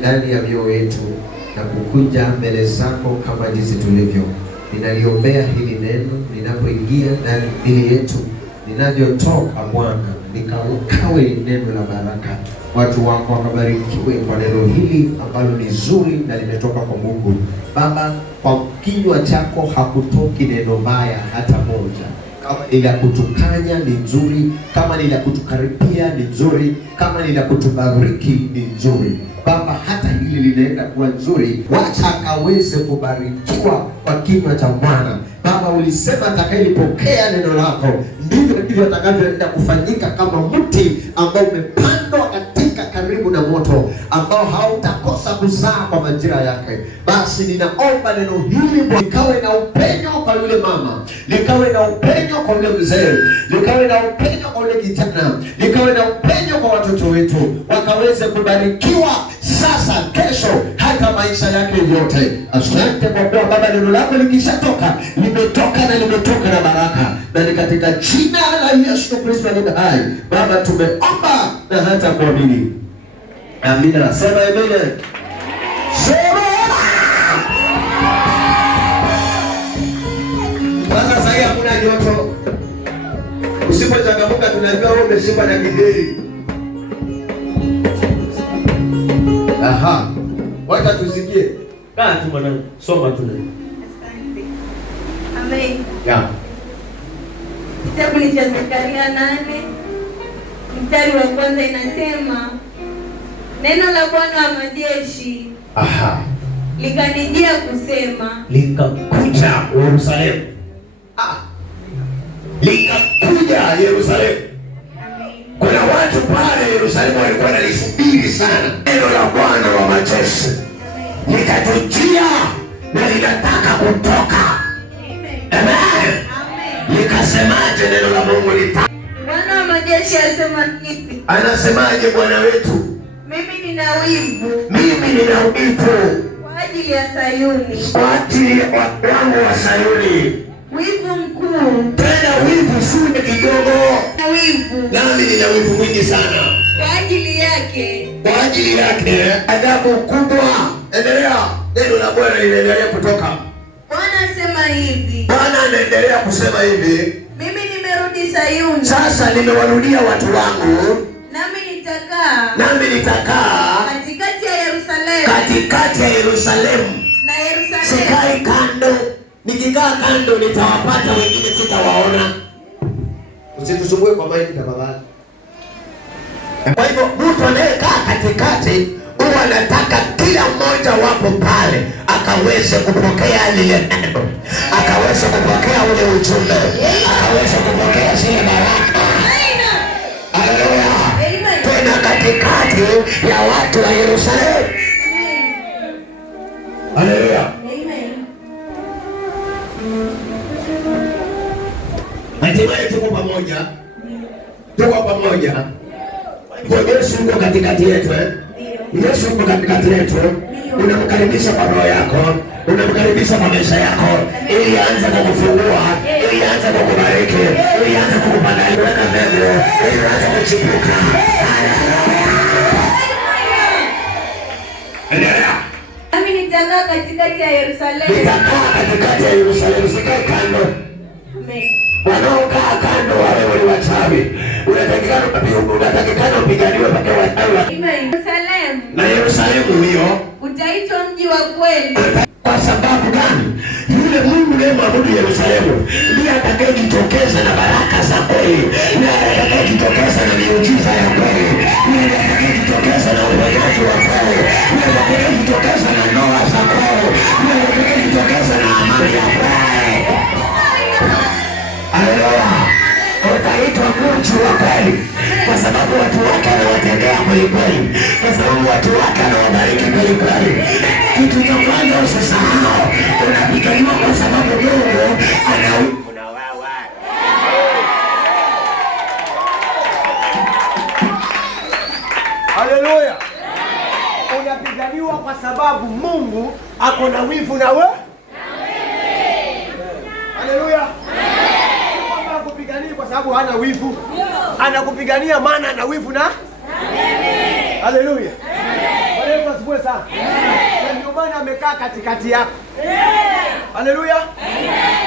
ndani ya mioyo yetu na kukuja mbele zako kama jinsi tulivyo. Ninaliombea hili neno linapoingia ndani mili yetu, linavyotoka Bwana, likawe neno la baraka. Watu wako wakabarikiwe kwa neno hili ambalo ni zuri na limetoka kwa Mungu. Baba, kwa kinywa chako hakutoki neno baya hata moja. Kama ni la kutukanya ni nzuri, kama ni la kutukaripia ni nzuri, kama ni la kutubariki ni nzuri. Baba, hata hili linaenda kuwa nzuri, wacha akaweze kubarikiwa kwa kinywa cha Bwana. Baba, ulisema atakayelipokea neno lako ndivyo atakavyoenda kufanyika kama mti ambao umepandwa katika karibu na moto, ambao hautakosa kuzaa kwa majira yake. Basi ninaomba neno hili likawe na upenyo kwa yule mama, likawe na upenyo kwa yule mzee, likawe na upenyo kwa yule kijana, likawe na upenyo kwa watoto wetu, wakaweze kubarikiwa sasa, kesho, hata maisha yake yote. Asante kwa kuwa Baba, neno lako likishatoka limetoka na baraka, na ni katika jina la Yesu Kristo aliye hai. Baba, tumeomba na hata kuamini. Amina. Sema amina. Sema. Baba, sasa hakuna joto. Usipochangamuka tunajua wewe umeshikwa na kideri. Aha. Wacha tusikie. Kaa tu mwanangu. Soma tu nani. Asante. Amen. Ya. Kitabu cha Zekaria 8 mstari wa kwanza inasema, neno la Bwana wa majeshi likanijia kusema, likakuja Yerusalemu. Likakuja Yerusalemu. Kuna watu pale Yerusalemu walikuwa wanalisubiri sana neno la Bwana wa majeshi. Likatujia na linataka kutoka. Amen. Likasemaje neno la Mungu lita? Bwana wa majeshi asema hivi. Anasemaje Bwana wetu? Mimi nina wivu. Mimi nina wivu Kwa ajili ya Sayuni. Kwa ajili ya wangu wa Sayuni. Wivu mkuu. Tena wivu sio kidogo. Wivu. Nami nina wivu mwingi sana. Kwa ajili yake. Kwa ajili yake adhabu kubwa. Endelea. Neno la Bwana linaendelea kutoka. Bwana asema hivi. Bwana anaendelea kusema hivi. Mimi nimerudi Sayuni. Sasa nimewarudia watu wangu. Nami nitakaa katikati ya Yerusalemu. Na Yerusalemu. Sikai kando. Nikikaa kando nitawapata, wengine sitawaona. Usitusumbue kwa maiki tafadhali. Kwa hivyo mtu anayekaa katikati huwa anataka kila mmoja wapo pale akaweze kupokea lile neno, akaweze kupokea ule ujumbe, akaweze kupokea zile baraka. Haleluya. Tena katikati ya watu wa Yerusalemu. Haleluya. Hatimaye tuko pamoja. Kwa Yesu yuko katikati yetu. Yesu yuko katikati yetu. Unamkaribisha kwa roho yako, unamkaribisha kwa maisha yako, ili aanze kukufungua, ili aanze kukubariki, ili aanze kukupandalia mbegu, ili aanze kuchipuka. Endelea. Nami nitakaa katikati ya Yerusalemu. Nitakaa katikati ya Yerusalemu, sikae kando. Amen. Wanaokaa kando wale wale wachawi. Unatakikana upiganiwe mpaka wachawi. Amen. Na Yerusalemu hiyo utaitwa mji wa kweli. Kwa sababu gani? Yule Mungu anayemwabudu Yerusalemu ndiye atakayejitokeza na baraka za kweli, ndiye atakayejitokeza na miujiza ya kweli, ndiye atakayejitokeza na uponyaji wa kweli, ndiye atakayejitokeza na ndoa za kweli, ndiye atakayejitokeza na amani ya kweli. Haleluya. Utaitwa mji wa kweli kwa sababu watu wake anawatendea kweli kweli, kwa sababu watu wake anawabariki kweli kweli. Kitu cha kwanza usisahau, unapiganiwa kwa sababu Mungu ana wewe. Haleluya. Unapiganiwa kwa sababu Mungu ako na wivu na wewe. Haleluya. Anakupigania kwa sababu hana wivu. Anakupigania maana ana wivu na. Haleluya. Bwana Yesu asifiwe. sana. Na ndio maana amekaa katikati yako. Haleluya.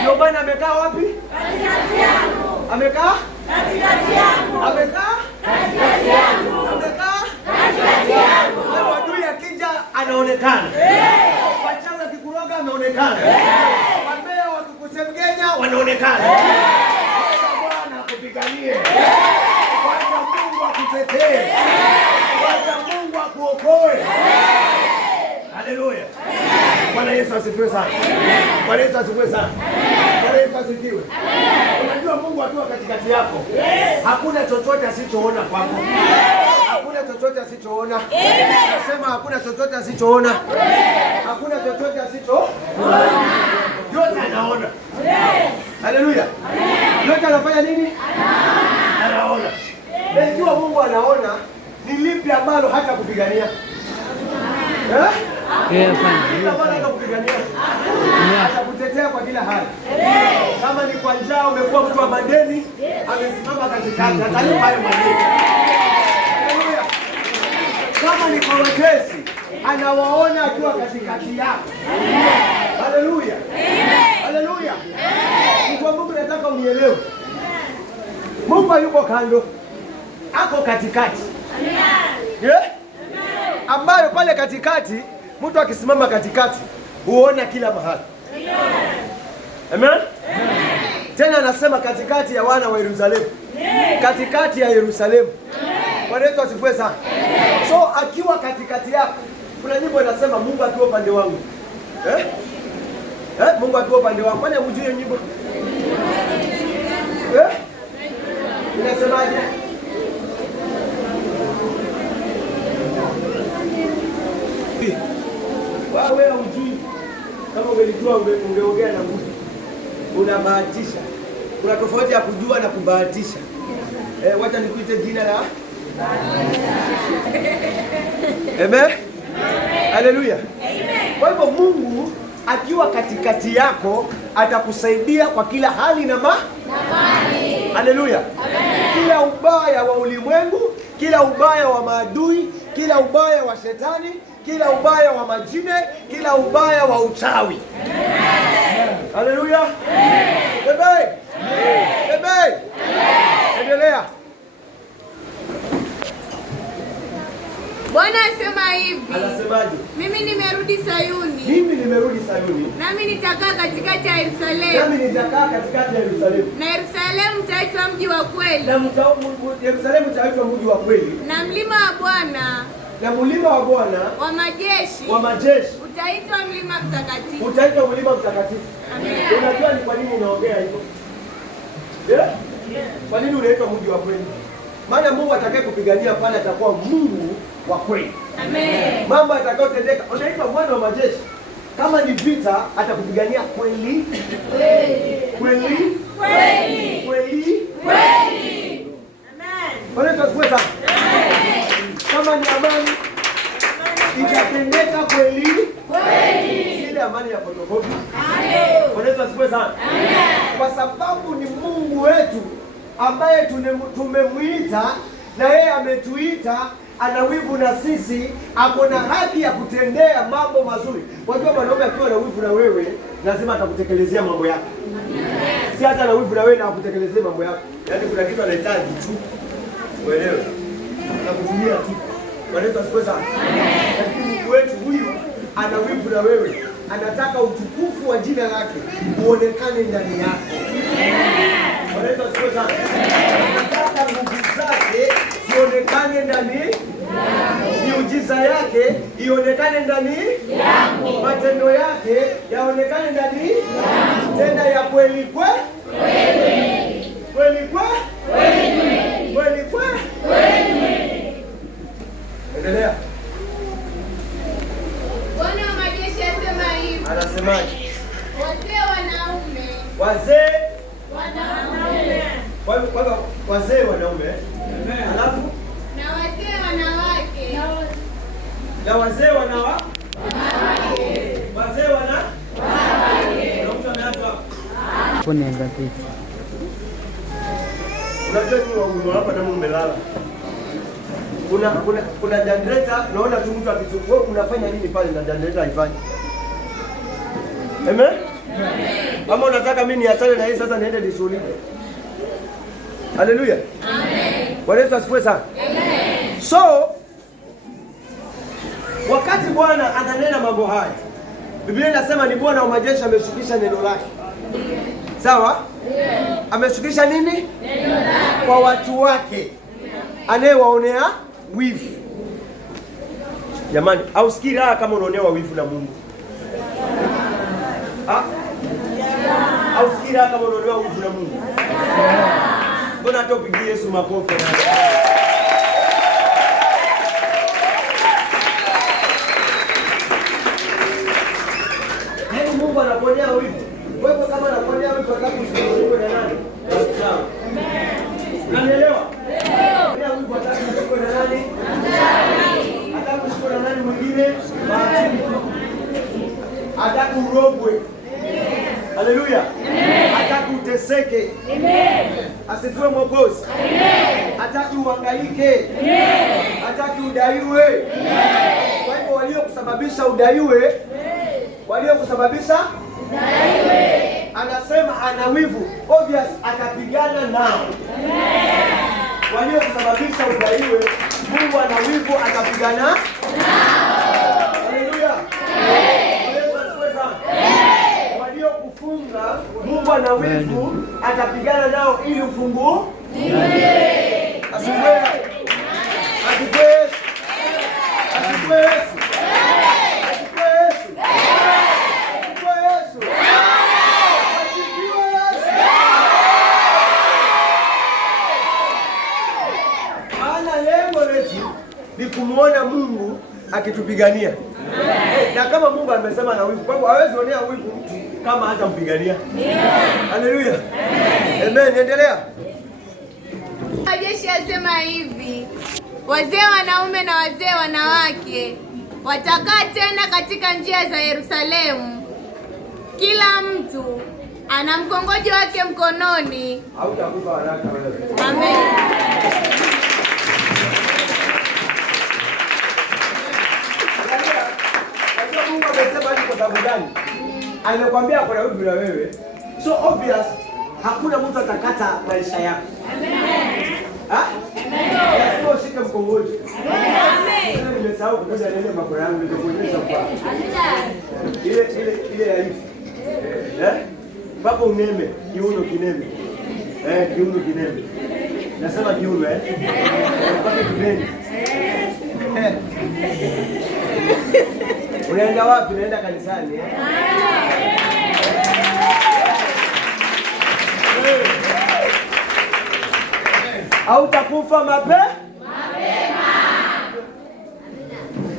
Ndio maana amekaa wapi? Katikati yako. Amekaa katikati yako. Amekaa katikati yako. Amekaa katikati yako. Na adui akija anaonekana. Wachawi wakikuroga anaonekana. Wambea wakikusemgenya wanaonekana. Bwana akupiganie. Wacha Mungu akutetee. Wacha Mungu akuokoe. Haleluya. Bwana Yesu asifiwe sana. Bwana Yesu asifiwe sana. Bwana Yesu asifiwe. Unajua Mungu akiwa katikati yako, hakuna chochote asichoona kwako. Hakuna chochote asichoona. Nasema hakuna chochote asichoona. Hakuna chochote asichoona. Yote anaona. Haleluya. Yote anafanya nini? Anaona. Na ikiwa Mungu anaona, ni lipi ambalo hata kupigania? Atakutetea kwa kila hali. Kama ni kwa njaa umekuwa mtu wa madeni, amesimama katikati atalipa hayo madeni. Haleluya. Kama ni kwa watesi, anawaona akiwa katikati yako. Haleluya. Haleluya. Kwa Mungu nataka unielewe. Mungu yuko kando, ako katikati. Yeah? Ambayo pale katikati, mtu akisimama katikati huona kila mahali. Amen? Tena anasema katikati ya wana wa Yerusalemu. Katikati ya Yerusalemu. Bwana Yesu asifiwe sana. So akiwa katikati yako, kuna nyimbo inasema Mungu akiwa upande wangu. Mungu akiwa upande wangu. Kwani mjue nyimbo? Inasemaje? Wewe hujui. Kama ungelijua ungeongea na Mungu. Unabahatisha. Kuna tofauti ya kujua na kubahatisha. Wacha nikuite jina la Amen. Haleluya. Kwa hivyo Mungu akiwa katikati yako atakusaidia kwa kila hali na mali. Haleluya. Kila ubaya wa ulimwengu, kila ubaya wa maadui, kila ubaya wa shetani, kila ubaya wa majine, kila ubaya wa uchawi. Haleluya. Amen. Amen. Endelea. Bwana asema hivi. Anasemaje? Mimi nimerudi Sayuni. Mimi nimerudi Sayuni. Nami nitakaa katikati ya Yerusalemu. Nami nitakaa katikati ya Yerusalemu. Na Yerusalemu utaitwa mji wa kweli. Na Yerusalemu utaitwa mji wa kweli. Na mlima wa Bwana. Na mlima wa Bwana wa majeshi. Wa majeshi. Utaitwa mlima mtakatifu. Utaitwa mlima mtakatifu. Amen. Unajua ni kwa nini unaongea hivyo? Kwa nini unaitwa mji wa kweli? Maana Mungu atakaye kupigania pale atakuwa Mungu wa kweli. Amen. Mambo atakayotendeka, unaitwa Bwana wa majeshi. Kama ni vita atakupigania kweli. Kweli. Kweli. Kweli. Kweli. Amen. Bwana tusifiwe sana. Amen. Kama ni amani itatendeka kweli. Kweli. Ile amani ya fotokopi. Amen. Bwana tusifiwe sana. Amen. Kwa sababu ni Mungu wetu ambaye tumemwita na yeye ametuita, ana wivu na sisi, ako na haki ya kutendea mambo mazuri. Wajua mwanaume akiwa na wivu na wewe, lazima atakutekelezea mambo yako. Si hata na wivu na wewe na akutekelezea mambo yako. Yaani kuna kitu anahitaji tu. Uelewe. Anakutumia tu. Wanaweza siku sana. Lakini Mungu wetu huyu ana wivu na wewe. Anataka utukufu wa jina lake uonekane ndani yako. Wanaweza siku sana. Anataka nguvu zake ionekane ndani, miujiza yake ionekane ndani yako, matendo yake yaonekane ndani yako, tena ya kweli kweli kweli kweli kweli. Endelea. Bwana wa majeshi asema hivi. Anasemaje? Wazee wanaume. Wazee wanaume. Wazee wanaume. Alafu na wazee wanawake. Na wazee wanawake. Wazee wanawake. Na mtu ameanza hapo ni ngapi? Unajua ni waume hapa na mumelala. kuna generator, naona tu mtu akichukua, wewe unafanya nini pale na generator haifanyi? Amen? Kama unataka mimi niachane na hii sasa niende nishughulike. Haleluya. Amen. Bwana Yesu asifiwe sana. Amen. So wakati Bwana ananena mambo haya, Biblia inasema ni Bwana wa majeshi ameshukisha neno lake. Sawa? Ameshukisha nini? Neno lake kwa watu wake. Anayewaonea wivu. Jamani, hausikii raha kama unaonewa wivu na Mungu? Hausikii raha kama unaonewa wivu na Mungu? Mbona hata upigie Yesu makofi na Mungu anaponea wivu. Wewe kama anaponea wivu ataku usiwe na nani? Sawa. Amen. Unanielewa? Ndio. Wivu ataku usiwe na nani? Ndani. Ataku usiwe na nani mwingine? Bahati. Ataku urogwe. Amen. Haleluya. Amen. Ataku uteseke. Amen. Asifiwe Mwokozi. Amen. Ataku uhangaike. Amen. Ataku udaiwe. Amen. Kwa hivyo waliokusababisha udaiwe, waliokusababisha udaiwe, anasema ana wivu, obvious atapigana nao. Amen. Waliokusababisha udaiwe, Mungu ana wivu, atapigana nao. Haleluya. Waliokufunga, Mungu ana wivu, atapigana nao ili ufungu. Asifiwe. Asifiwe. Asifiwe. Ni kumuona Mungu akitupigania. Na kama Mungu amesema na wivu, kwa hiyo hawezi onea wivu mtu kama hata mpigania. Haleluya. Amen. Endelea. Majeshi asema hivi: wazee wanaume na wazee wanawake watakaa tena katika njia za Yerusalemu, kila mtu ana mkongojo wake mkononi. Hautakufa haraka wewe. Amen. Mungu amesema hivi kwa sababu gani? Anakuambia kuna wivu na wewe. So obvious hakuna mtu atakata maisha yako. Amen. Amen. Lazima ushike mkongojo. Amen. Nimesahau kukuja nene makora yangu nikuonyesha kwa. Ile ya hivi. Baba uneme, kiuno kineme. Kiuno kineme. Nasema kiuno Baba kineme. Unaenda wapi? Unaenda kanisani Hautakufa mapema.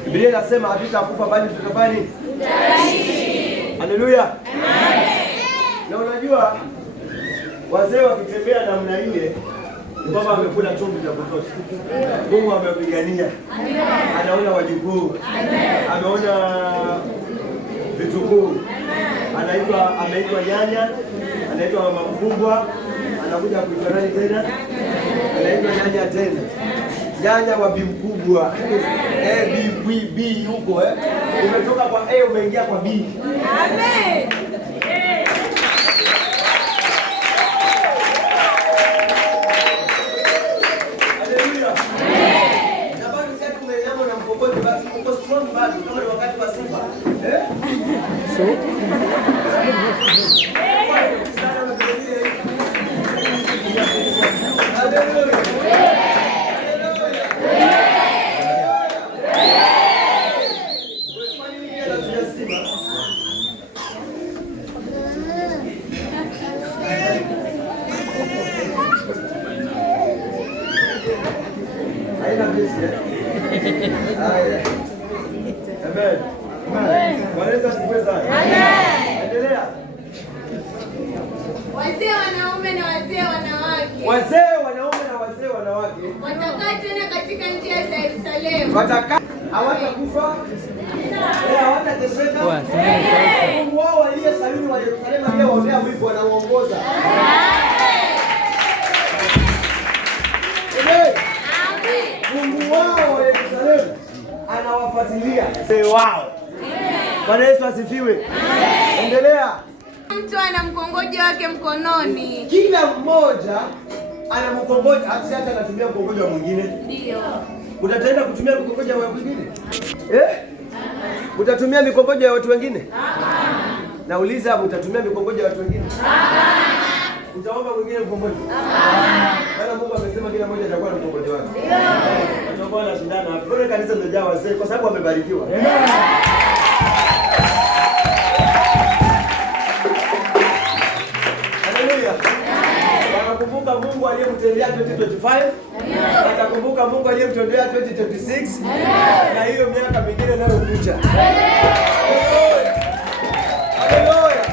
Biblia inasema hatutakufa bali tutafanya nini? Tutaishi. Haleluya. Na unajua wazee wakitembea namna ile, baba amekula chumvi cha kutosha. Mungu amepigania. Anaona wajukuu. Ameona vitukuu. Ameitwa nyanya, anaitwa mama mkubwa, anakuja kuitwa nani tena? Anaitwa nyanya tena. Nyanya wa bi mkubwa. B yuko umetoka kwa A umeingia kwa B. Amen. Haleluya. Na bado sasa tumenyama na mkokoto basi uko strong bado kama ni wakati wa sifa. So Amen. Bwana Yesu asifiwe sana. Amen. Endelea. Wazee wanaume na wazee wanawake. Wazee wanaume na wazee wanawake watakaa tena katika njia za Yerusalemu. Watakaa, hawatakufa. Hawatateseka. Mungu wao aliye Sayuni wa Yerusalemu aliyewaombea wivu wanaoongoza. Amen. Mungu wao wao. Bwana Yesu asifiwe. Endelea. Mtu ana mkongojo wake mkononi. Kila mmoja ana mkongojo, hata anatumia mkongojo wa mwingine. Ndio. Utaenda kutumia mkongojo wa mwingine? Utatumia mikongojo ya watu wengine? Nauliza, utatumia mikongojo ya watu wengine? Utaomba mwingine mkongojo? Maana Mungu amesema kila mmoja atakuwa na mkongojo wake. Tutakuwa na shindano hapo. Bora kanisa limejaa wazee kwa sababu wamebarikiwa. Haleluya. Wanakumbuka Mungu aliyemtendea 2025. Watakumbuka Mungu aliyemtendea 2026. Na hiyo miaka mingine nayo kuja. Haleluya.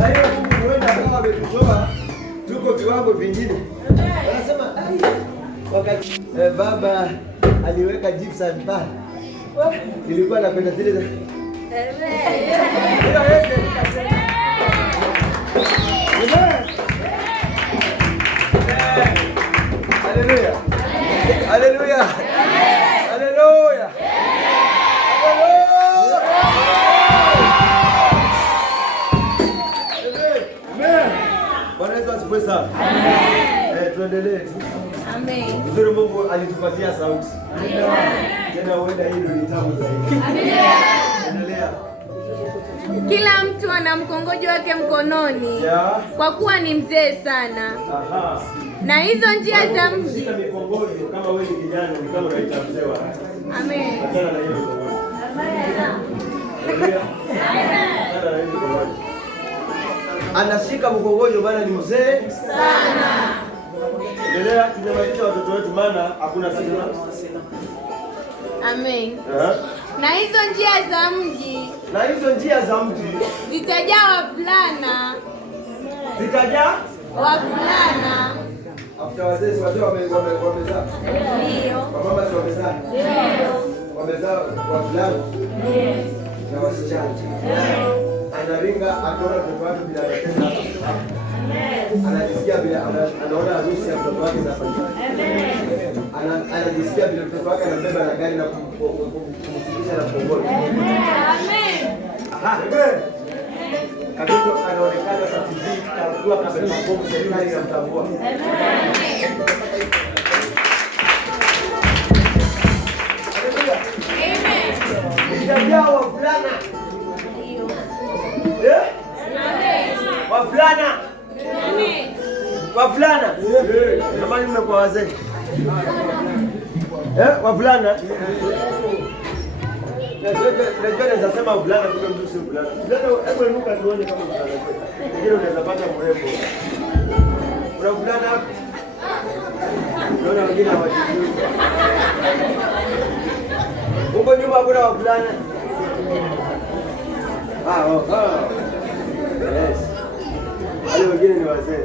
Na hiyo Mungu huenda kama ametutoa tuko viwango vingine. Wanasema wakati baba aliweka gypsum pale. Nilikuwa napenda zile za Haleluya. Haleluya. Haleluya. Bwana Yesu asifiwe sana. Tuendelee. Amen. Uzuri Mungu alitupatia sauti. Tena huenda hii ndio tamu zaidi. Endelea. Kila mtu ana mkongojo wake mkononi. Kwa kuwa ni mzee sana. Na hizo njia za mji. Shika mikongojo kama wewe ni kijana, ni kama unaita mzee wa. Amen. Achana na hiyo mikongojo. Amen. Anashika mkongojo maana ni mzee sana. Endelea, tujamaliza watoto wetu maana hakuna sina. Amen. Na hizo njia za mji. Na hizo njia za mji zitajaa wavulana. Zitajaa wavulana. After wazee wamezaa. Ndio. Mama wamezaa. Ndio. Wamezaa wavulana. Na wasichana. Anaringa akiona mtoto wake bila tena. Anajisikia bila anaona harusi ya mtoto wake inafanyika. Anajisikia bila mtoto wake anabeba na gari na kumfikisha na mkongojo. Amen. Katoto anaonekana kwa TV kwa kabla mabomu serikali inamtambua. Ndio wavulana. Wavulana. Wavulana. Kama ni mmekuwa wazee. Wavulana. Najua naweza sema wavulana kumbe mtu si wavulana. Hebu inuka tuone kama wavulana. Ndio unaweza pata mrembo. Kuna wavulana hapo. Naona wengine hawajui. Huko nyuma kuna wavulana. Yes. Wale wengine ni wazee.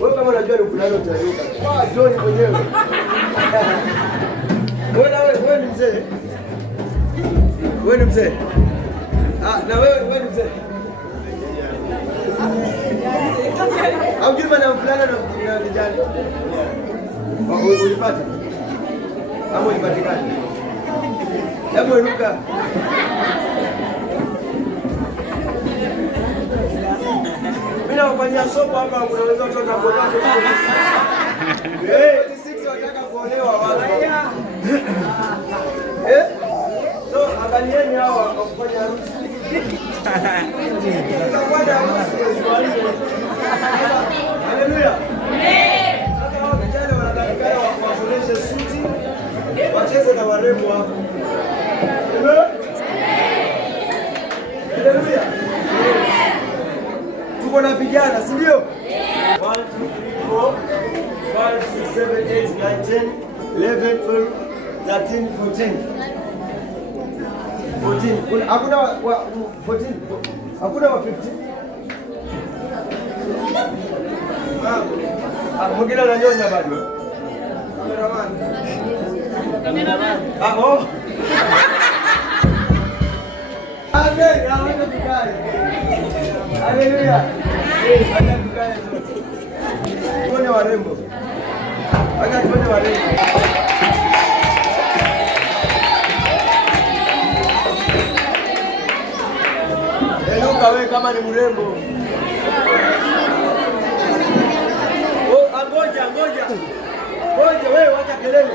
Wewe kama unajua ni fulani utairuka. John mwenyewe. Wewe ni mzee. Wewe ni mzee. Na wewe ni mzee. Au juma na fulana na vijana. Ulipata? Hapo ulipatikana. Hebu inuka. Bila kufanyia sopo hapa unaweza kutoka kuolewa. 26 wataka kuolewa watu. So angalieni hao wakufanya harusi. Tutakwenda harusi mwezi wa 4. Haleluya. Sasa hao vijana wanatakikana waoneshe suti. Wacheze na warembo hapo. Haleluya. Tuko na vijana, si ndio? 1 2 3 4 5 6 7 8 9 10 11 12 13 14. 14. Hakuna 14. Hakuna wa 15. Mwingine ananyonya bado. Oh. Amen. Hawana tukali. Haleluya. Hawana tukali. Tuone warembo. Tuone warembo. kama ni mrembo. Oh, ngoja. Ngoja wewe, wacha kelele.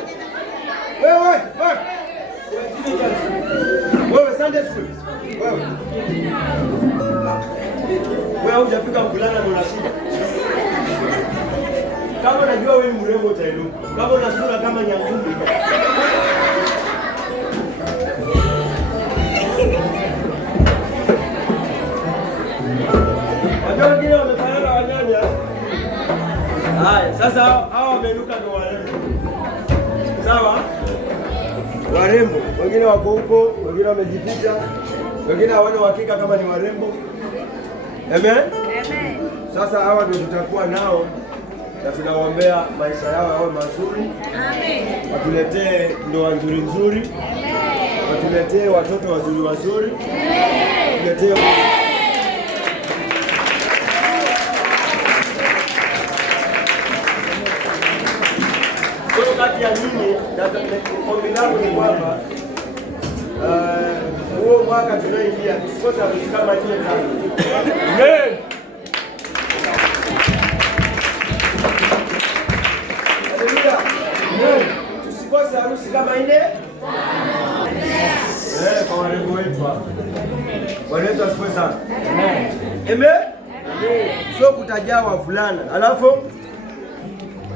Wewe Sunday school. Wewe hujafika mvulana ndio unashinda. Kama unajua wewe mrembo utainuka. Kama una sura kama nyangumi. Wajua wengine wamefanana wanyanya. Haya, sasa hao wameinuka ndio warembo. Sawa? Warembo, wengine wako huko, wengine wamejificha, wengine hawana uhakika kama ni warembo. Amen? Amen. Sasa hawa ndio tutakuwa nao na tunawaombea maisha yao yawe mazuri. Amen. Watuletee ndoa nzuri. Amen. Watuletee watoto wazuri. Amen. Watuletee kati ya nini ombi langu ni kwamba huo mwaka tunaoingia tusikose harusi kama ile tano. Amen. Haleluya. Amen. Tusikose harusi kama ile. Kwa warembo wetu hapa. Bwana Yesu asifiwe sana. Amen. Sio kutajaa wavulana. Alafu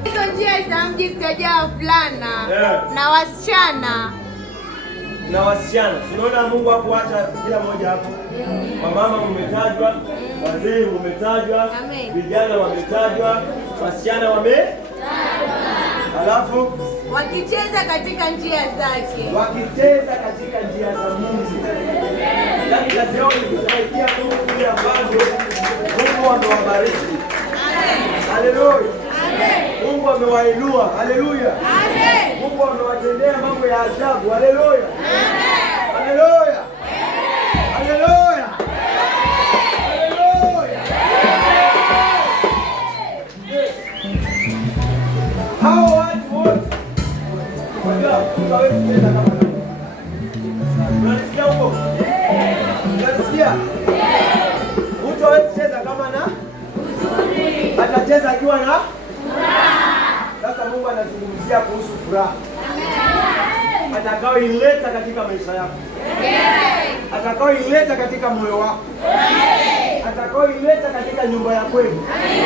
hizo njia za mji zitajaa wavulana na wasichana. Tunaona Mungu hapo, acha kila mmoja hapo. Wamama umetajwa, wazee umetajwa, vijana wametajwa, wasichana wametajwa. Alafu wakicheza katika njia zake. Wakicheza katika njia za Mungu. Ndani kazi yao ni kusaidia Mungu kule ambavyo Mungu amewabariki. Amen. Haleluya. Mungu amewainua. Haleluya. Amen. Mungu amewatendea mambo ya ajabu. Haleluya. Amen. Haleluya. Haleluya. Haleluya. Hao watu wote hawezi kucheza kama nani? Unasikia huko? Unasikia? Mtu hawezi kucheza kama na uzuri. Atacheza akiwa na sasa Mungu anazungumzia kuhusu furaha. Amen. Atakaoileta katika maisha yako. Amen. Atakaoileta katika moyo wako. Amen. Atakaoileta katika nyumba ya kwenu. Amen.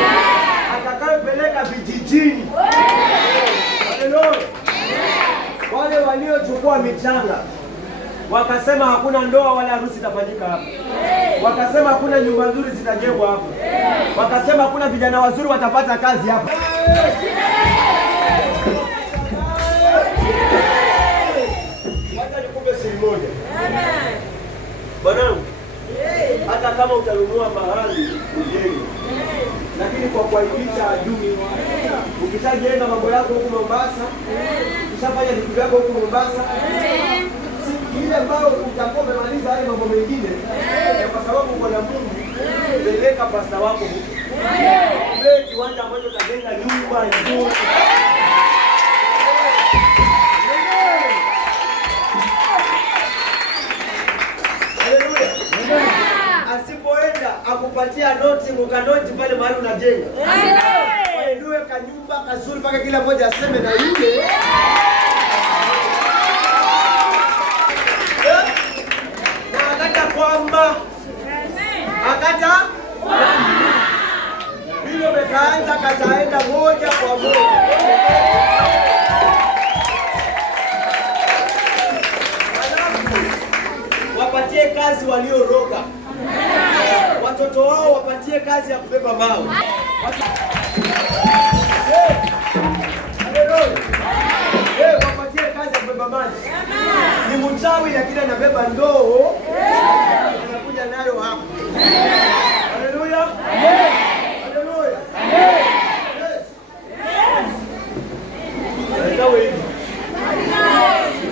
Atakaopeleka vijijini. Haleluya. Wale waliochukua michanga wakasema hakuna ndoa wala harusi itafanyika hapa. Wakasema hakuna nyumba nzuri zitajengwa hapa. Wakasema hakuna vijana wazuri watapata kazi hapa. Wacha nikupe siri moja. Bwanangu, hata kama utanunua mahali ujenge, lakini kwa kuaibisha adui, ukishajenga mambo yako huku Mombasa, ukishafanya vitu vyako huku Mombasa, ile ambayo utakuwa umemaliza haya mambo mengine, kwa sababu Bwana Mungu peleka pasta wako huko. Wewe kiwanja ambacho utajenga nyumba nzuri. Haleluya. Asipoenda akupatia noti mukanoti pale mahali unajenga. Wainue kanyumba kazuri mpaka kila mmoja aseme na yule. Kwamba akata hilo mekaanza kataenda moja kwa moja. Wapatie kazi walioroga. Watoto wao wapatie kazi ya kubeba mawe. Wapatie kazi ya kubeba maji. Ni mchawi lakini anabeba ndoo. Anakuja nayo hapa. Haleluya. Haleluya. Yes.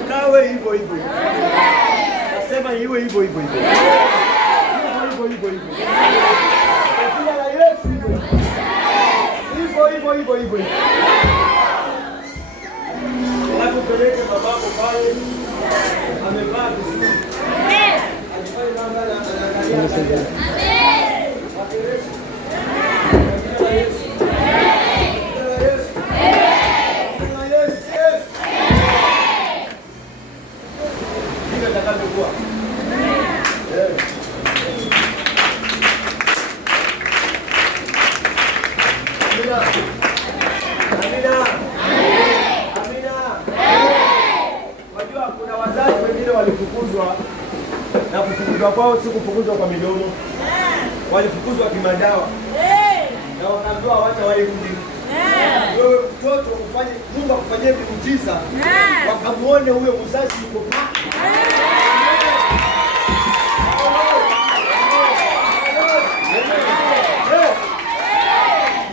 Kawe hivyo hivyo. Nasema iwe hivyo hivyo. Hivyo hivyo. Kwa la Yesu hivyo hivyo. Nakupeleke babako pale. Amevaa vizuri. Amen. Alifanya namba na anaangalia. Amen. itakavyokuwa. Amina. Amina. Amina. Wajua kuna wazazi wengine walifukuzwa, na kufukuzwa kwao si kufukuzwa kwa midomo. Walifukuzwa kimadawa. Na wakaambiwa wacha warudi. Wewe mtoto ufanye, Mungu akufanyie miujiza. Wakamuone huyo mzazi yuko pale.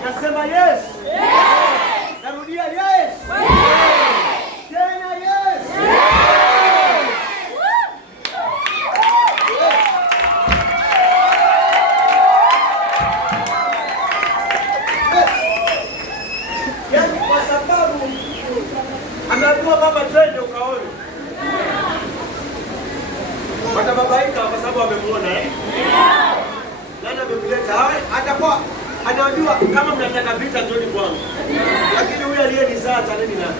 Nasema yes. Narudia yes. Tena yes. Yaani kwa sababu ameambiwa baba twende ukaone. Watababaika kwa sababu wamemuona nani amemleta atakuwa anaambiwa kama mnataka vita njoni kwangu. Lakini huyu aliyenizaa ataneni nani?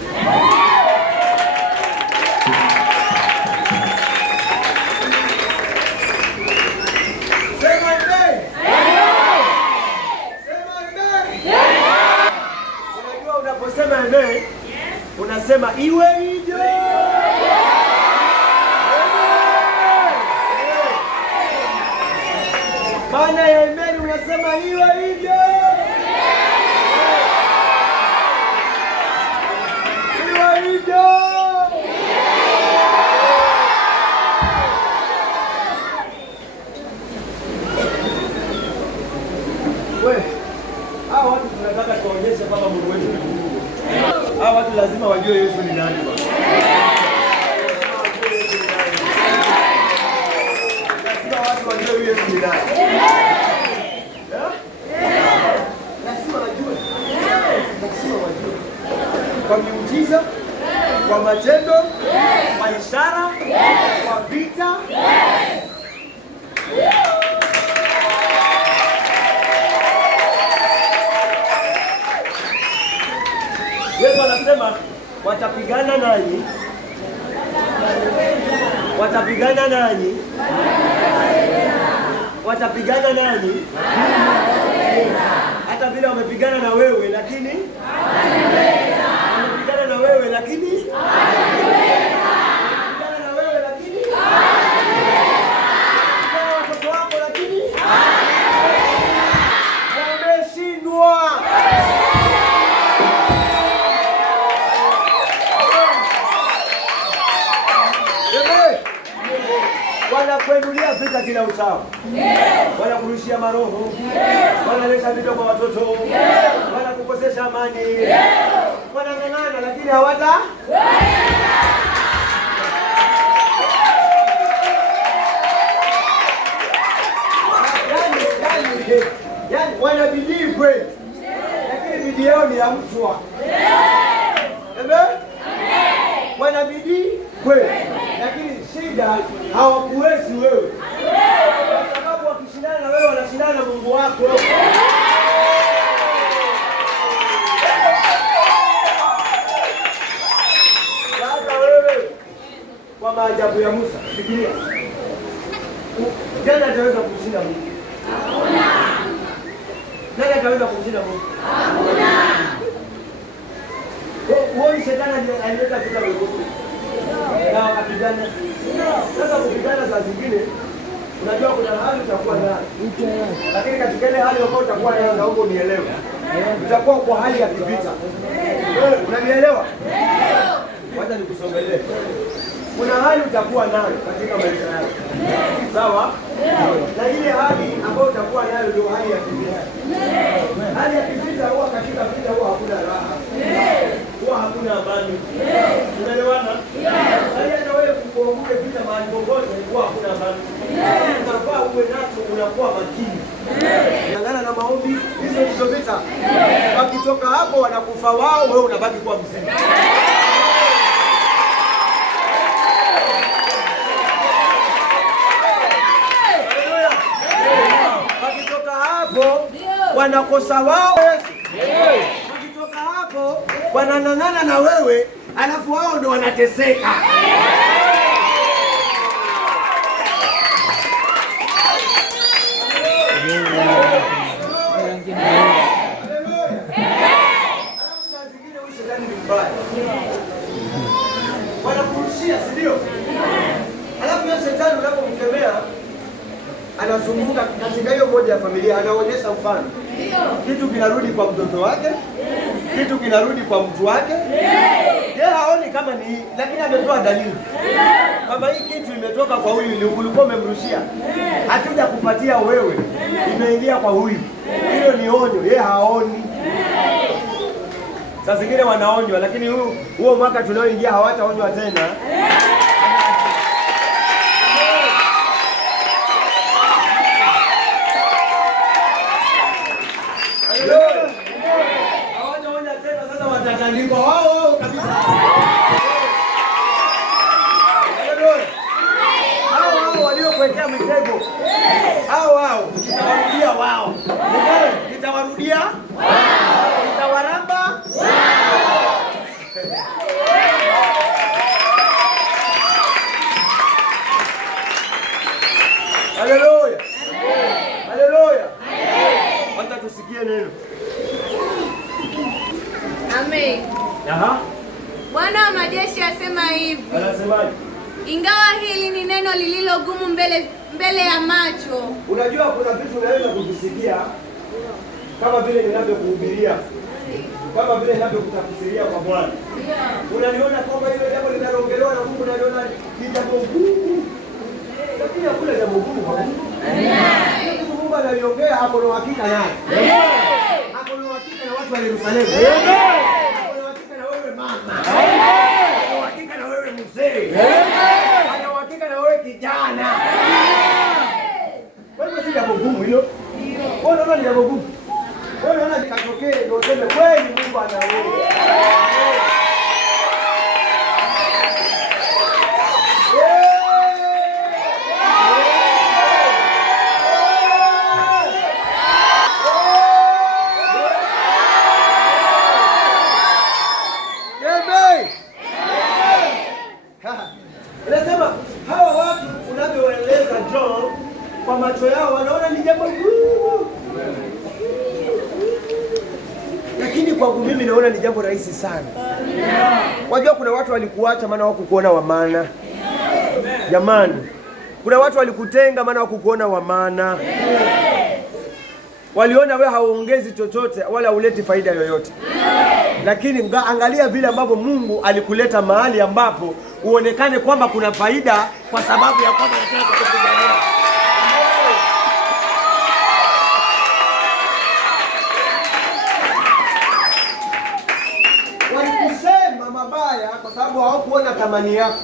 Sema amen. Sema amen. Unajua unaposema amen, unasema iwe hivyo. Maana ya amen unasema iwe hivyo. Iwe hivyo. Wewe, hao watu tunataka tuonyeshe kwamba Mungu wetu ni Mungu. Hao watu lazima wajue Yesu ni nani bwana. Lazima watu wajue Yesu ni nani. Lazima wajue. Lazima wajue. Kwa miujiza, kwa matendo, kwa ishara, kwa vita. Yesu anasema watapigana nanyi. Watapigana nanyi. Watapigana nanyi. Hata vile wamepigana na wewe lakini wamepigana na wewe lakini wamepigana na wewe lakini wamepigana watoto wako lakini wameshindwa. Wanakuinulia vita kila uchao. Wanakurushia maroho. Wanaleta vita kwa watoto. Wanakukosesha amani. Wanang'ang'ana lakini hawata. Yani wanabidii kweli. Lakini bidii yao ni ya mchwa. Amen. Wanabidii kweli. Lakini shida hawakuwezi wewe. Kwa sababu wakishindana na wewe wanashindana na Mungu wako. Sasa wewe kwa maajabu ya Musa, fikiria. Nani ataweza kumshinda Mungu? Hakuna. Nani ataweza kumshinda Mungu? Hakuna. Huoni shetani alileta vita mbinguni? Na wakapigana. Sasa kupigana saa zingine unajua kuna hali utakuwa nayo. Lakini katika ile hali ambayo utakuwa nayo naomba unielewe. Utakuwa kwa hali ya kivita. Unanielewa? Wacha nikusongelee. Kuna hali utakuwa nayo katika maisha yako. Sawa? Na ile hali ambayo utakuwa nayo ndio hali ya kivita. Hali ya kivita huwa katika vita huwa hakuna raha. Huwa hakuna amani. Unaelewana? Hata wewe kuongoza vita mahali popote huwa hakuna amani. Unafaa uwe nacho, unakuwa makini. Ngangana na maombi, hizo ndizo vita. Wakitoka hapo wanakufa wao, wewe unabaki kuwa mzima. Wakitoka hapo wanakosa wao. Wakitoka hapo wanang'ang'ana na wewe, alafu wao ndio wanateseka. anasumbuka katika hiyo moja ya familia, anaonyesha mfano. Kitu kinarudi kwa mtoto wake, kitu kinarudi kwa mtu wake. Yeye haoni kama ni, lakini ametoa dalili kwamba hii kitu imetoka kwa huyu, ulikuwa umemrushia, hatuja kupatia wewe, imeingia kwa huyu. Hiyo ni onyo, yeye haoni. Sasa zingine wanaonywa, lakini huo mwaka tunaoingia hawataonywa tena. Hawajaonya tena, sasa watatandikwa wao kabisa. Hao waliokuwekea mitego, hao nitawarudia wao, nitawarudia wao, nitawaramba wao. Haleluya, haleluya. Hata tusikie neno. Amen. Aha. Bwana wa majeshi asema hivi. Anasemaje? Ingawa hili ni neno lililogumu mbele ya macho. Unajua kuna vitu unaweza kuvisikia kama vile ninavyokuhubiria, kama vile ninavyokutafsiria kwa Bwana. Unaliona kwamba hilo jambo linaloongelewa na Mungu, unaliona ni jambo gumu. Lakini hakuna jambo gumu kwa Mungu. Amen. Mungu analiongea hapo na uhakika naye. Amen. Hapo na uhakika na watu wa Yerusalemu. Amen. Hapo na uhakika na wewe mama. Amen. Hapo na uhakika na wewe mzee. Amen. Hapo na uhakika na wewe kijana. Wewe si jambo gumu hilo. Wewe unaona ni jambo gumu. Wewe unaona likatokee ndio useme kweli Mungu anaweza. Anasema hawa watu unavyoeleza John, kwa macho yao wanaona ni jambo gumu, lakini kwangu mimi naona ni jambo rahisi sana. Wajua kuna watu walikuacha maana hawakukuona wa maana. Jamani, kuna watu walikutenga maana hawakukuona wa maana. Waliona wewe hauongezi chochote wala huleti faida yoyote. Lakini angalia vile ambavyo Mungu alikuleta mahali ambapo uonekane kwamba kuna faida, kwa sababu ya kwamba anataka kukupigania. Walikusema mabaya kwa sababu hawakuona thamani yako.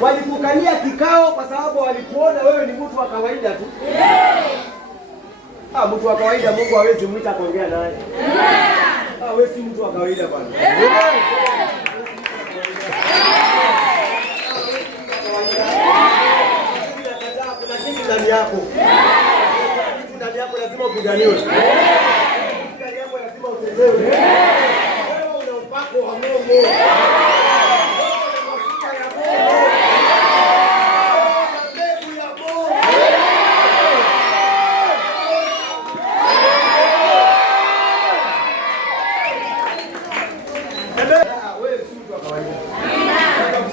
Walikukalia kikao kwa sababu walikuona wewe ni mtu wa kawaida tu. Mtu wa kawaida Mungu hawezi mwita kuongea naye. Wewe si mtu wa kawaida bwana. Kuna kitu ndani yako. Kitu ndani yako lazima upiganiwe. Ndani yako lazima utetewe. Wewe una upako wa Mungu. Wewe una mafuta ya Mungu.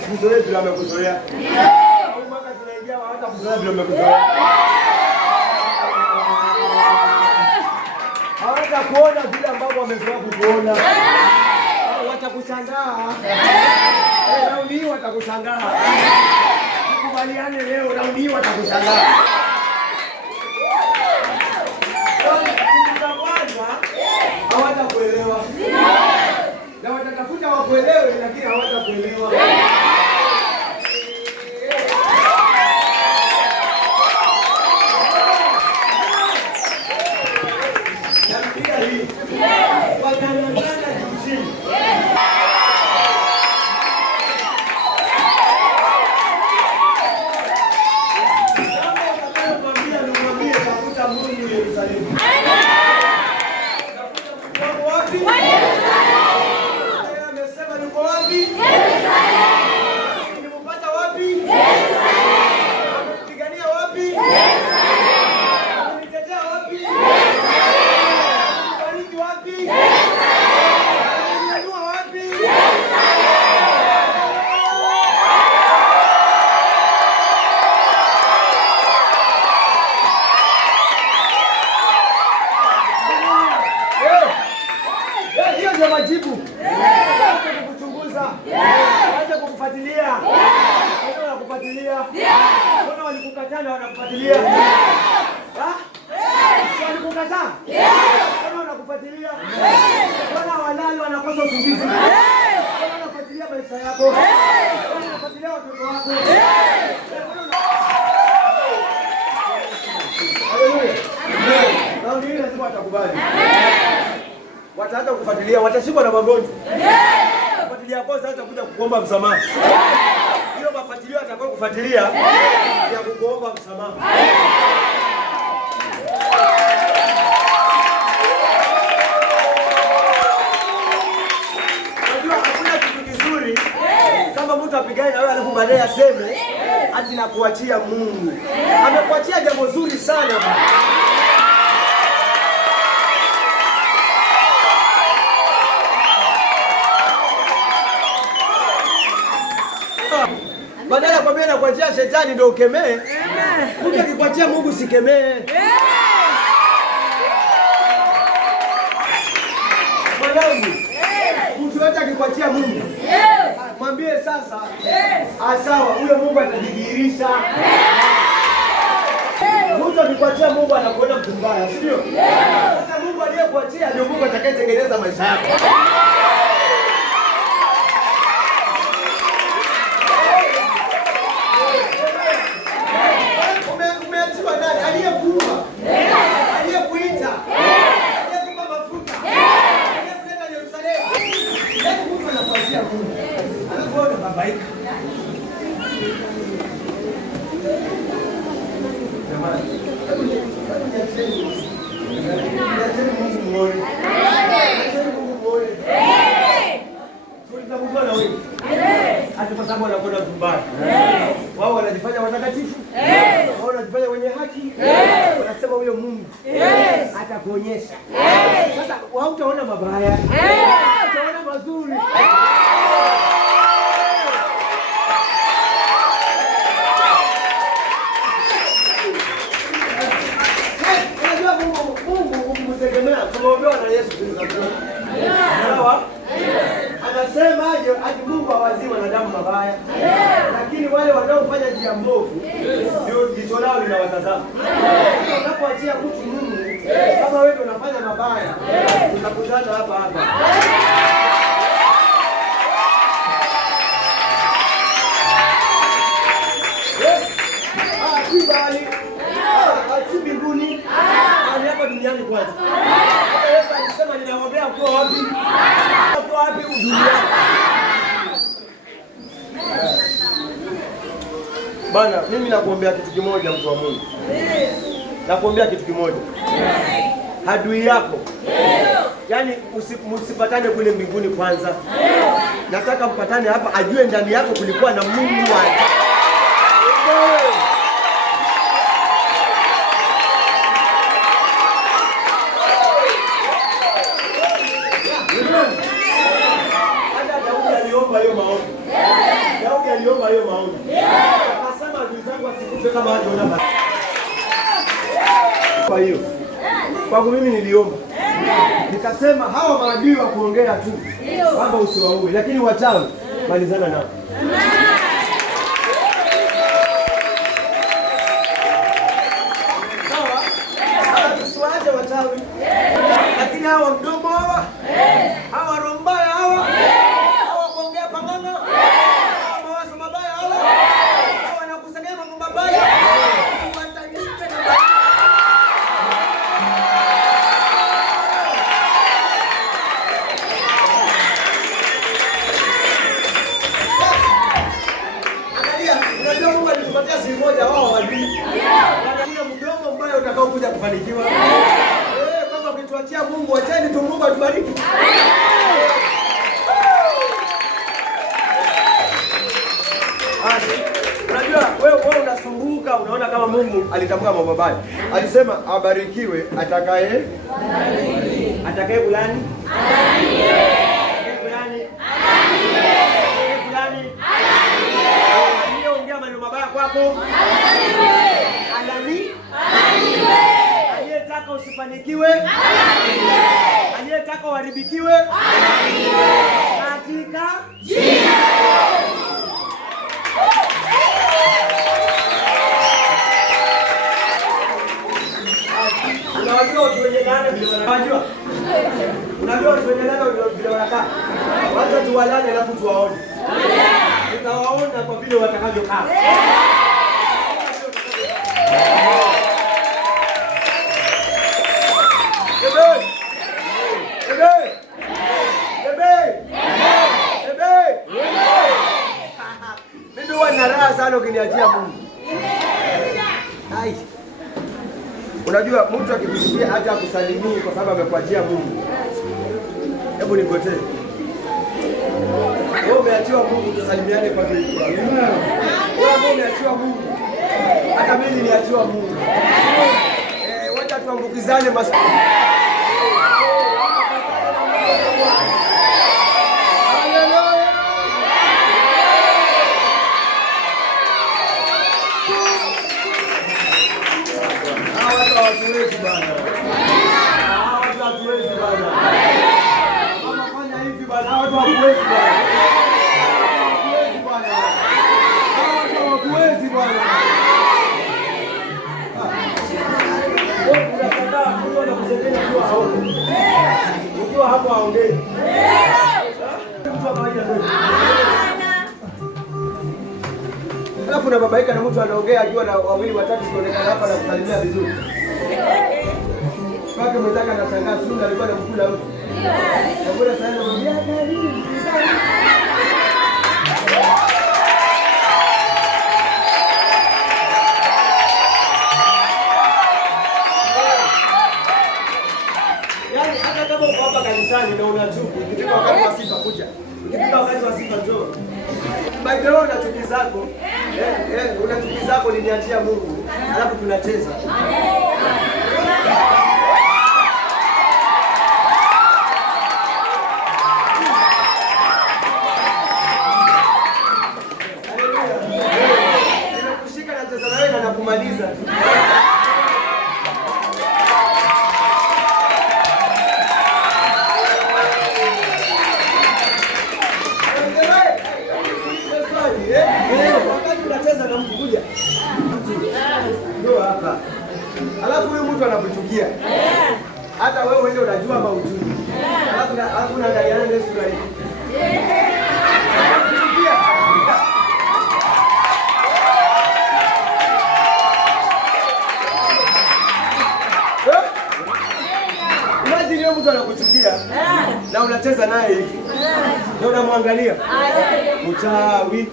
Kuzoea bila mekuzoea. Au mwaka tunaingia hata kuzoea bila mekuzoea. Hawata kuona vile ambavyo wamezoea kukuona. Watakushangaa. Raundi hii watakushangaa. Tukubaliane leo, raundi hii watakushangaa. Hawatakuelewa. Na watatafuta wakuelewe, lakini hawatakuelewa. Amesema yuko wapi? Yerusalemu. wanakufuatilia? Mbona walikukataa na wanakufuatilia? Walikukataa? Mbona wanakufuatilia? Mbona walali wanakosa usingizi? Mbona wanafuatilia maisha yako? Mbona wanafuatilia watoto wako? Haleluya. Na ndio lazima watakubali. Wataanza kufuatilia, watashikwa na magonjwa. Kufuatilia hapo sasa utakuja kukuomba msamaha. Hiyo mafuatilio atakao kufuatilia ya kukuomba msamaha. Unajua hakuna kitu kizuri kama mtu apigane na wewe alafu baadaye aseme ati nakuachia Mungu. Amekuachia jambo zuri sana baba. Badala kwa mimi nakuachia shetani ndio ukemee. Mtu akikuachia Mungu sikemee. Mwanangu, mtu yote akikuachia Mungu, mwambie sasa, sawa, huyo Mungu atajidhihirisha. Mtu akikuachia Mungu anakuona mtu mbaya, si ndio? Sasa Mungu aliyekuachia ndio Mungu atakayetengeneza maisha yako. Aliyekuumba, aliyekuita, aliyekupa mafuta, aliyekuleta Yerusalemu. Yaani Mungu anakuachia Mungu. Alafu wewe unababaika. Jamani, hebu niacheni Mungu muone. Niacheni Mungu muone. Tulitamjua na wewe. Hata kwa sababu wanakwenda mbaya. Wao wanajifanya watakatifu. Wao wanajifanya wenye haki. Wanasema huyo Mungu atakuonyesha. Sasa wao utaona mabaya. Utaona mazuri. Unajua Mungu ukimtegemea tumeombewa na Yesu Kristo. Sawa? Anasemaje ati Mungu hawazii wanadamu mabaya. Lakini wale wanaofanya njia mbovu ndio jicho lao linawatazama. Unapoachia mtu Mungu, kama wewe unafanya mabaya, utakutana hapa hapa. Bali si mbinguni, bali hapa duniani kwanza. Yesu alisema ninawaombea kwa wapi? Kwa wapi duniani? Bana, mimi nakuombea kitu kimoja mtu wa Mungu. Nakuombea kitu kimoja. Adui yako. Yaani msipatane kule mbinguni kwanza. Nataka mpatane hapa ajue ndani yako kulikuwa na Mungu wake. Daudi aliomba hiyo maombi. Akasema adui zangu wasikufe kama hajaona. Kwa hiyo kwangu mimi niliomba. Nikasema hawa maadui wa kuongea tu kwamba usiwaue, lakini wachawi malizana nao. Sawa? Tusiwaache wachawi. Lakini hawa mdomo hawa rombaya hawa kuongea pangana. Moja wao wadui. Kuna mdomo mbaya utakao kuja kufanikiwa. Kama ukituachia Mungu, acheni tu Mungu atubariki. Unajua wewe unasumbuka, unaona kama Mungu alitamka mambo mabaya. Alisema abarikiwe atakaye fulani. Aliyetaka usifanikiwe, aliyetaka uharibikiwe, katika jina tuwalane alafu tuwaone. Tutawaona kwa vile watakavyokaa. Mimi huwa nina raha sana ukiniachia Mungu. Hai. Unajua mtu akifikia hata akusalimii kwa sababu amekuachia Mungu. Hebu nigotee. Wewe umeachiwa Mungu, tusalimiane kwa vipi? Wewe umeachiwa Mungu. Hata mimi niliachiwa Mungu. Wacha tuambukizane maswali. Hatuwezi bana. Hatuwezi bana. Mama fanya hivi bana. Hatuwezi bana. Hatuwezi bana. Hatuwezi bana. Wewe unakataa mtu anakusaidia kwa haoni. Ukiwa hapo haongei. Mtu anawaje ndio. Alafu na babaika na mtu anaongea akiwa na wawili watatu kuonekana hapa na kusalimia vizuri. Paka mwenzake anashangaa Sunda alikuwa anamkula huko. Ndio. Sana anamwambia karibu. Yaani hata kama uko hapa kanisani na una chuki, ukifika wakati wa sifa kuja. Ukifika wakati wa sifa njoo. By the way una chuki zako. Una chuki zako niliachia Mungu. Alafu tunacheza. Kumaliza. Wakati unacheza na mtu kuja. Ndio hapa. Alafu huyu mtu anakuchukia. Hata wewe ndio unajua ama ujui. Alafu unaangaliana na sura hii. Mtu anakuchukia na unacheza naye hivi. Ndio unamwangalia. Mchawi.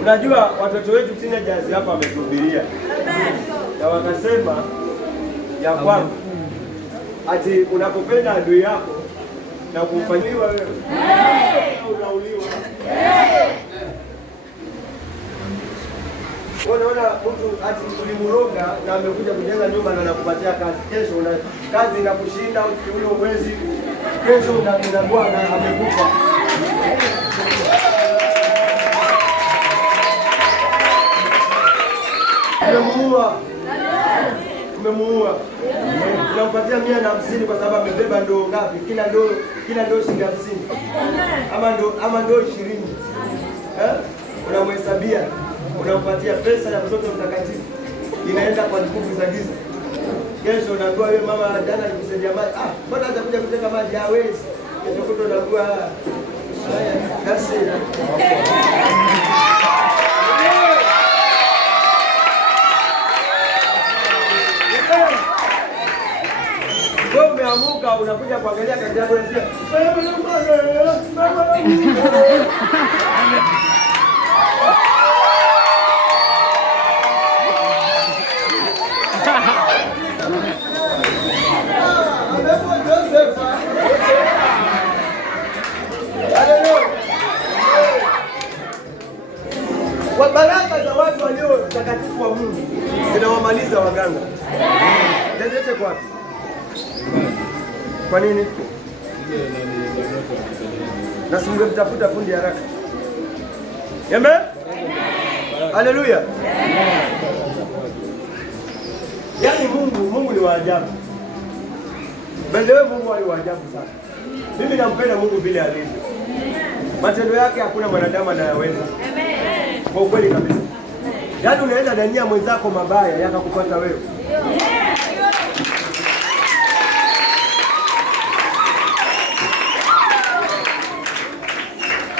Unajua watoto wetu teenagers hapa wametuhubiria. Na wakasema ya kwamba ati unapopenda adui yako na kufanyiwa wewe unauliwa. Unaona mtu ati ulimuroga na amekuja kujenga nyumba na anakupatia kazi. Kesho una kazi inakushinda au ule mwezi. Kesho unaambiwa na amekufa. Umemuua. Unampatia 150 kwa sababu amebeba ndoo ngapi? Kila ndoo shilingi 50. Ama ndoo 20. Unamhesabia. Unampatia pesa ya mtoto mtakatifu. Inaenda kwa nguvu za giza. Kesho unaambiwa wewe mama jana alikusaidia maji. Mbona atakuja kuteka maji hawezi? Kesho kuto unaambiwa haya kasi. Wewe umeamuka unakuja kuangalia kazi yako unasema kwa baraka za watu walio takatifu wa Mungu zinawamaliza waganga. Ndete kwa wapi? Kwa nini? Na sunge mtafuta fundi haraka. Amen. Haleluya. Yaani Mungu ni wa ajabu. Bendewe Mungu ni wa ajabu sana. Mimi nampenda Mungu vile alivyo. Matendo yake hakuna mwanadamu anayaweza. Amen. Kwa kweli kabisa. Yaani unaweza dania mwenzako mabaya yakakupata wewe.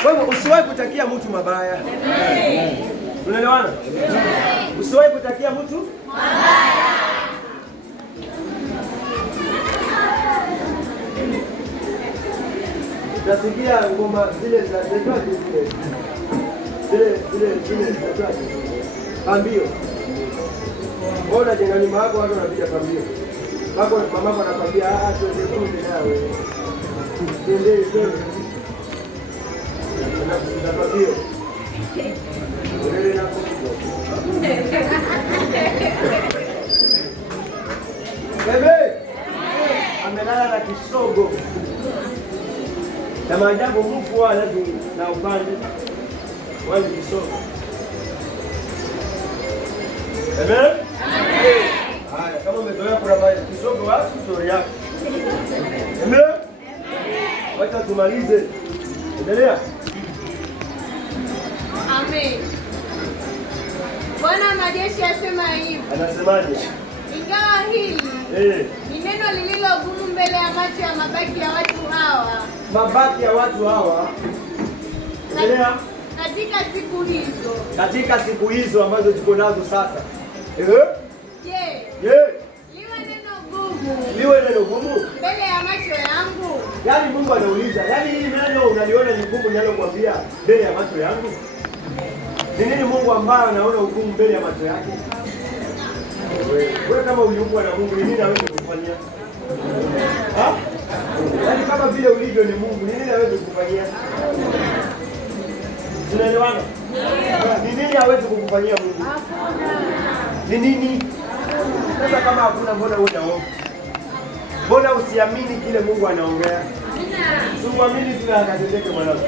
Kwa hivyo usiwahi kutakia mtu mabaya. Unaelewana? Usiwahi kutakia mtu mabaya. Nasikia ngoma zile za zile pambio. Mbona jengani mwako watu wanapiga pambio? Mama anakwambia tuende kule nawe. Twende. Na pambio. Wewe na Bebe amelala na kisogo. Na maajabu mfu wala na upande wale kisogo. Amen. Haya, kama umezoea kurabaya kisogo wapi story yako? Amen. Wacha tumalize. Endelea. Amen. Bwana majeshi asema hivi. Anasemaje? Ingawa hili ni neno lililo gumu mbele ya macho ya mabaki ya watu hawa. Mabaki ya watu hawa. Endelea. Katika siku hizo. Katika siku hizo ambazo tuko nazo sasa. Liwe neno gumu mbele ya macho yangu. Yaani Mungu anauliza, yaani hili neno unaliona ni gumu ninalokuambia mbele ya macho yangu? Ni nini Mungu ambaye anaona hukumu mbele ya macho yake? Wewe kama uliumbwa na Mungu, ni nini hawezi kufanyia? Yaani kama vile ulivyo ni Mungu, ni nini hawezi kufanyia? Tunaelewana? Ni nini hawezi kukufanyia Mungu? Ni nini? Sasa kama hakuna, mbona wewe unaomba? Mbona usiamini kile Mungu anaongea? Tuamini tunakatendeke mwanangu.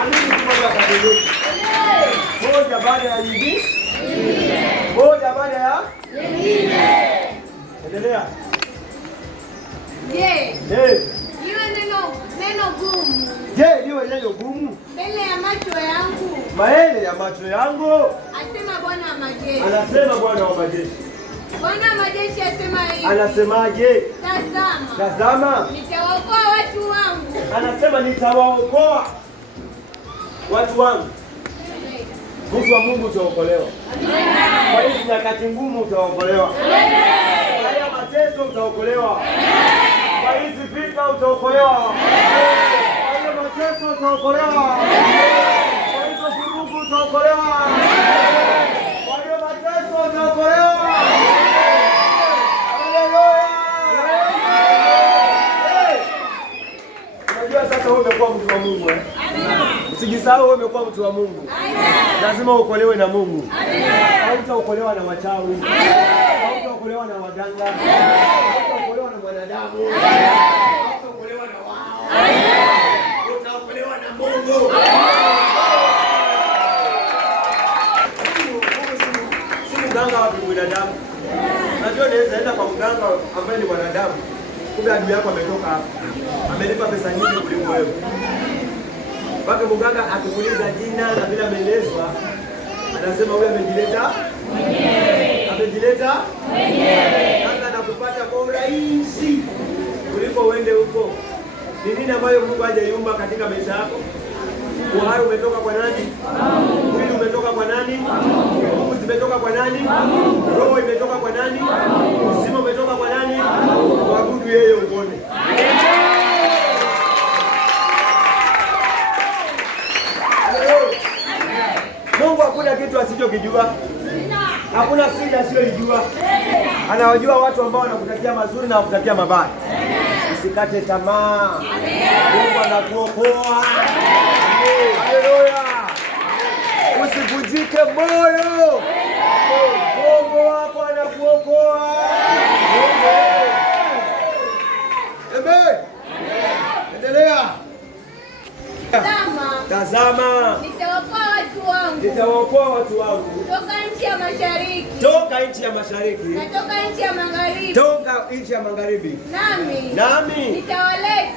Amini tunakatendeke. Moja baada ya nyingine. Moja baada ya nyingine. Endelea. Liwe neno gumu. Liwe neno gumu mbele ya macho yangu. Mbele ya macho yangu. Asema Bwana wa majeshi. Anasema Bwana wa majeshi. Bwana wa majeshi asema hivi. Anasemaje? Tazama. Nitawaokoa watu wangu. Anasema nitawaokoa watu wangu. Mtu wa Mungu utaokolewa. Kwa hizi nyakati ngumu utaokolewa. Kwa hiyo mateso utaokolewa. Kwa hizi vita utaokolewa. Kwa hiyo mateso utaokolewa. Kwa hizo vurugu utaokolewa. Kwa hiyo mateso utaokolewa. Unajua sasa wewe umekuwa mtu wa Mungu. Usijisahau wewe umekuwa mtu wa Mungu. Lazima uokolewe na Mungu. Hautaokolewa na wachawi. Hautaokolewa na waganga. Hautaokolewa na mwanadamu. Hautaokolewa na wao. Utaokolewa na Mungu. Si mganga wa binadamu. Najua naweza enda kwa mganga ambaye ni mwanadamu. Kumbe adui yako ametoka hapa. Amelipa pesa nyingi kuliko wewe. Mpaka mganga akikuuliza jina na bila maelezo, anasema wewe amejileta mwenyewe. Amejileta mwenyewe. Sasa anakupata kwa urahisi kuliko uende huko. Ni nini ambayo Mungu hajaiumba katika maisha yako? Uhai umetoka kwa nani? Mwili umetoka kwa nani? Nguvu zimetoka kwa nani? Roho imetoka kwa nani? Uzima umetoka kwa nani? Waabudu yeye uone. Mungu hakuna kitu asichokijua. Hakuna siri asiyojua. Anawajua watu ambao wanakutakia mazuri na wakutakia mabaya. Usikate tamaa. Mungu anakuokoa. Haleluya. Usivunjike moyo. Mungu wako anakuokoa. Amen. Endelea. Tazama. Nitawaokoa watu wangu. Nitawaokoa watu wangu. Toka nchi ya mashariki. Toka Toka nchi ya mashariki. Natoka nchi ya magharibi. Toka nchi ya magharibi. Nami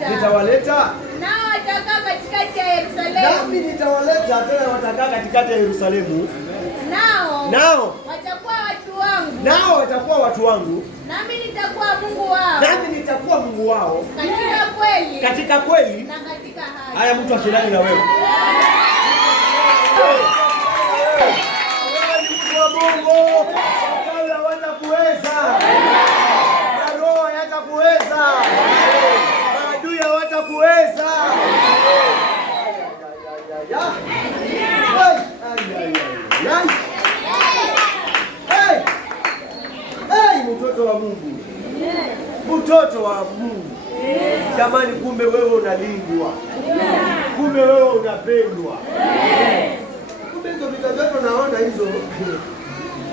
nitawaleta. Nao watakaa katikati ya Yerusalemu. Nami nitawaleta tena watakaa katikati ya Yerusalemu. Nao watakuwa watu wangu. Nao watakuwa watu wangu. Nami nitakuwa Mungu wao. Nami nitakuwa Mungu wao. Katika kweli. Na katika haki. Haya, mtu ashindane na wewe. Wewe ni mtu wa Mungu. Wachawi hawatakuweza. Roho hatakuweza. Maadui hawatakuweza. Mtoto wa Mungu. Mtoto wa Mungu. Jamani, kumbe wewe unalindwa. Kumbe wewe unapendwa. Kumbe hizo vita vyote naona hizo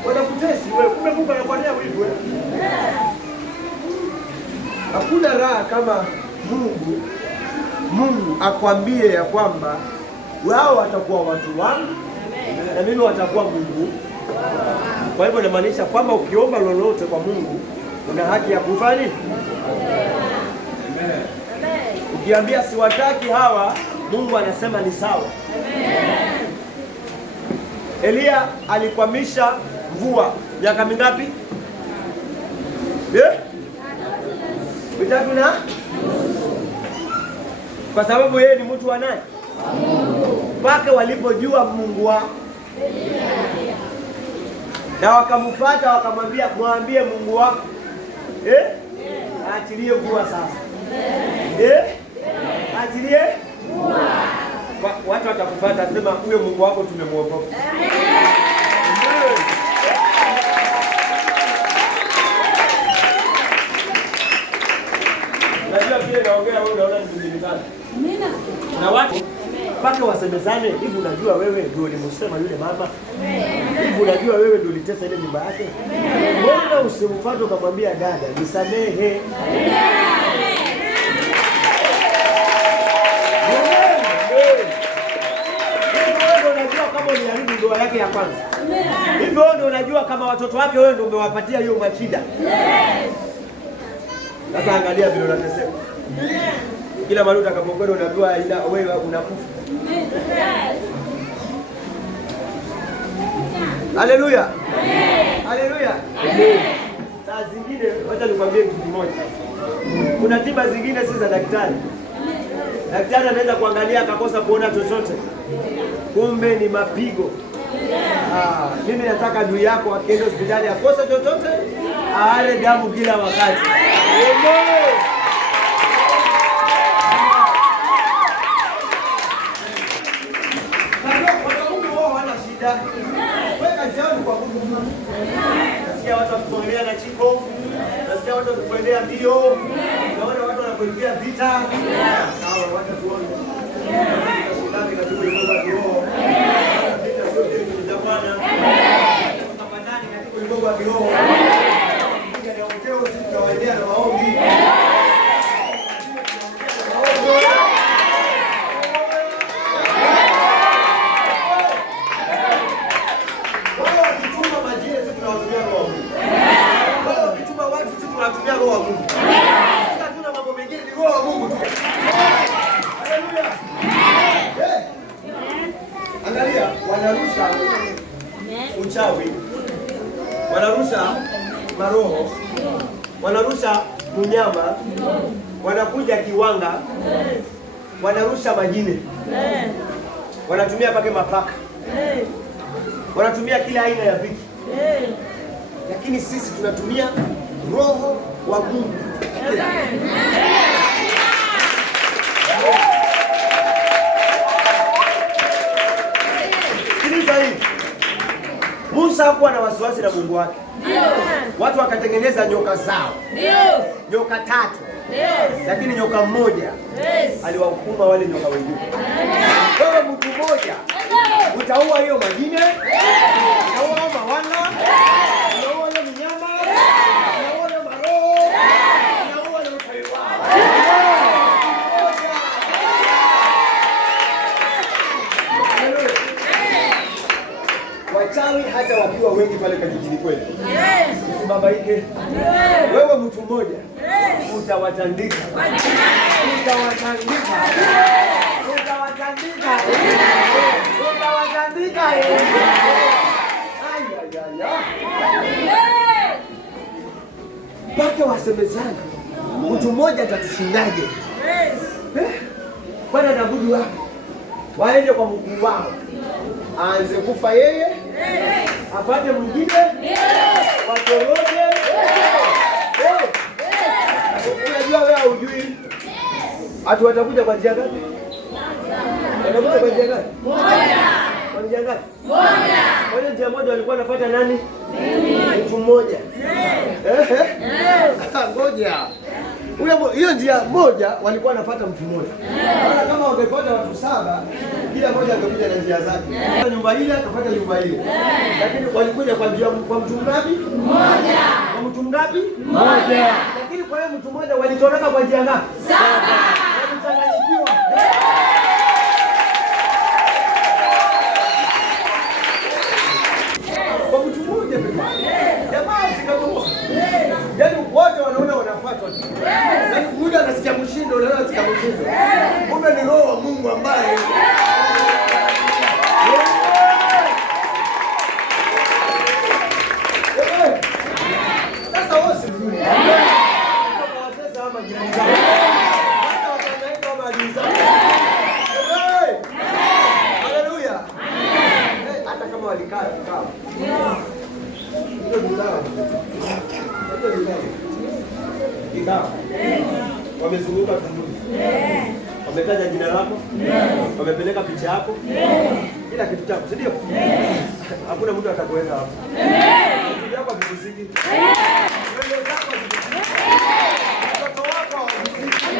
wanakutesi wewe. Kumbe Mungu anakuonea wivu wewe. Hakuna raha kama Mungu akwambie ya kwamba wao watakuwa watu wangu na mimi watakuwa Mungu. Kwa hivyo inamaanisha kwamba ukiomba lolote kwa Mungu una haki ya kufanya. Ukiambia siwataki hawa, Mungu anasema ni sawa. Elia alikwamisha mvua miaka mingapi? Mitatu na? Kwa sababu yeye ni mtu wa nani? Mpaka walipojua Mungu wao na wakamfuata, wakamwambia mwambie Mungu wako aachilie mvua sasa. Aachilie mvua. Watu watakufuata, sema huyo Mungu wako tumemwogopa. Najua vile naongea wewe unaona nimejulikana. Amina. Na watu mpaka wasemezane, hivi unajua wewe ndio ulimsema yule mama? Hivi unajua wewe ndio ulitesa ile nyumba yake? Mbona usimfuate ukamwambia dada, nisamehe? Unajua kama uliharibu ndoa yake ya kwanza. Hivyo ndio unajua kama watoto wake wewe ndio umewapatia hiyo mashida. Sasa angalia vile unateseka. Kila mara utakapokwenda unajua ila wewe unakufa. Haleluya. Haleluya. Saa zingine wacha nikwambie kitu kimoja. Kuna tiba zingine si za daktari. Daktari anaweza kuangalia akakosa kuona chochote. Kumbe ni mapigo. Mimi nataka adui yako akienda hospitali akose chochote, aale damu kila wakati. Nasikia watu wakiongea na chiko, nasikia watu wakiendea mbio, naona watu wanakuingia vita. Sawa, wacha tuone. Tunashindana katika ulimwengu wa kiroho. Vita sio kitu cha Bwana. Tunapambana katika ulimwengu wa kiroho. Piga na ongeo sisi tunawaendea na maombi. Tunatumia roho wa Mungu. Hatuna mambo mengine, ni roho wa Mungu tu. Haleluya. Angalia, wanarusha uchawi, wanarusha maroho, wanarusha mnyama, wanakuja kiwanga, wanarusha majini, wanatumia pake mapaka, wanatumia kila aina ya vitu. Lakini sisi tunatumia roho wa Mungu. Sikiliza hii. Musa hakuwa na wasiwasi na Mungu wake. Watu wakatengeneza nyoka zao. Nyoka 3. Lakini nyoka mmoja aliwahukuma wale nyoka wengine. Wewe mtu mmoja utaua hiyo majini, utaua mawala, utaua hiyo mnyama, utaua hiyo maroho, utaua hiyo utaiwa. Wachawi hata wakiwa wengi pale kijijini kweli. usibabaike. Wewe mtu mmoja utawatandika. Mpaka wasemezana mtu mmoja atatushindaje? Bwana naabudu wako waende kwa mkuu wao, aanze kufa yeye, apate mwingine, watoroke. Unajua wewe hujui watu watakuja kwa njia gani? Watakuja kwa njia gani? Kwa njia gani? Kwa hiyo njia moja walikuwa wanapata nani? Mtu mmoja. Ngoja. Hiyo njia moja walikuwa wanafuata mtu mmoja. Kama wangefuata watu 7, kila mmoja angekuja na njia zake. Nyumba ile akafuata nyumba ile. Lakini walikuja kwa njia kwa mtu ngapi? Mmoja. Kwa mtu ngapi? Mmoja. Lakini kwa hiyo mtu mmoja walitoroka kwa njia ngapi? 7. Walichanganyikiwa. Kwa mtu mmoja pekee. Jamaa zikatoka. Yaani wote wanaona wanafuatwa. Yaani muda anasikia mshindo, unaona anasikia mshindo. Kumbe ni roho wa Mungu ambaye sasa wao si vizuri. Kama watesa ama jirani zao. Hata watanaika kama adui zao. Haleluya. Hata kama walikaa kikao. Ndio ndio. Kikao. Wamezunguka vizuri. Wametaja jina lako. Wamepeleka picha yako. Kila kitu chako, si ndio? Hakuna mtu atakuweza hapo. Vitu vyako vikusiki. Wewe zako vikusiki. Mtoto wako vikusiki.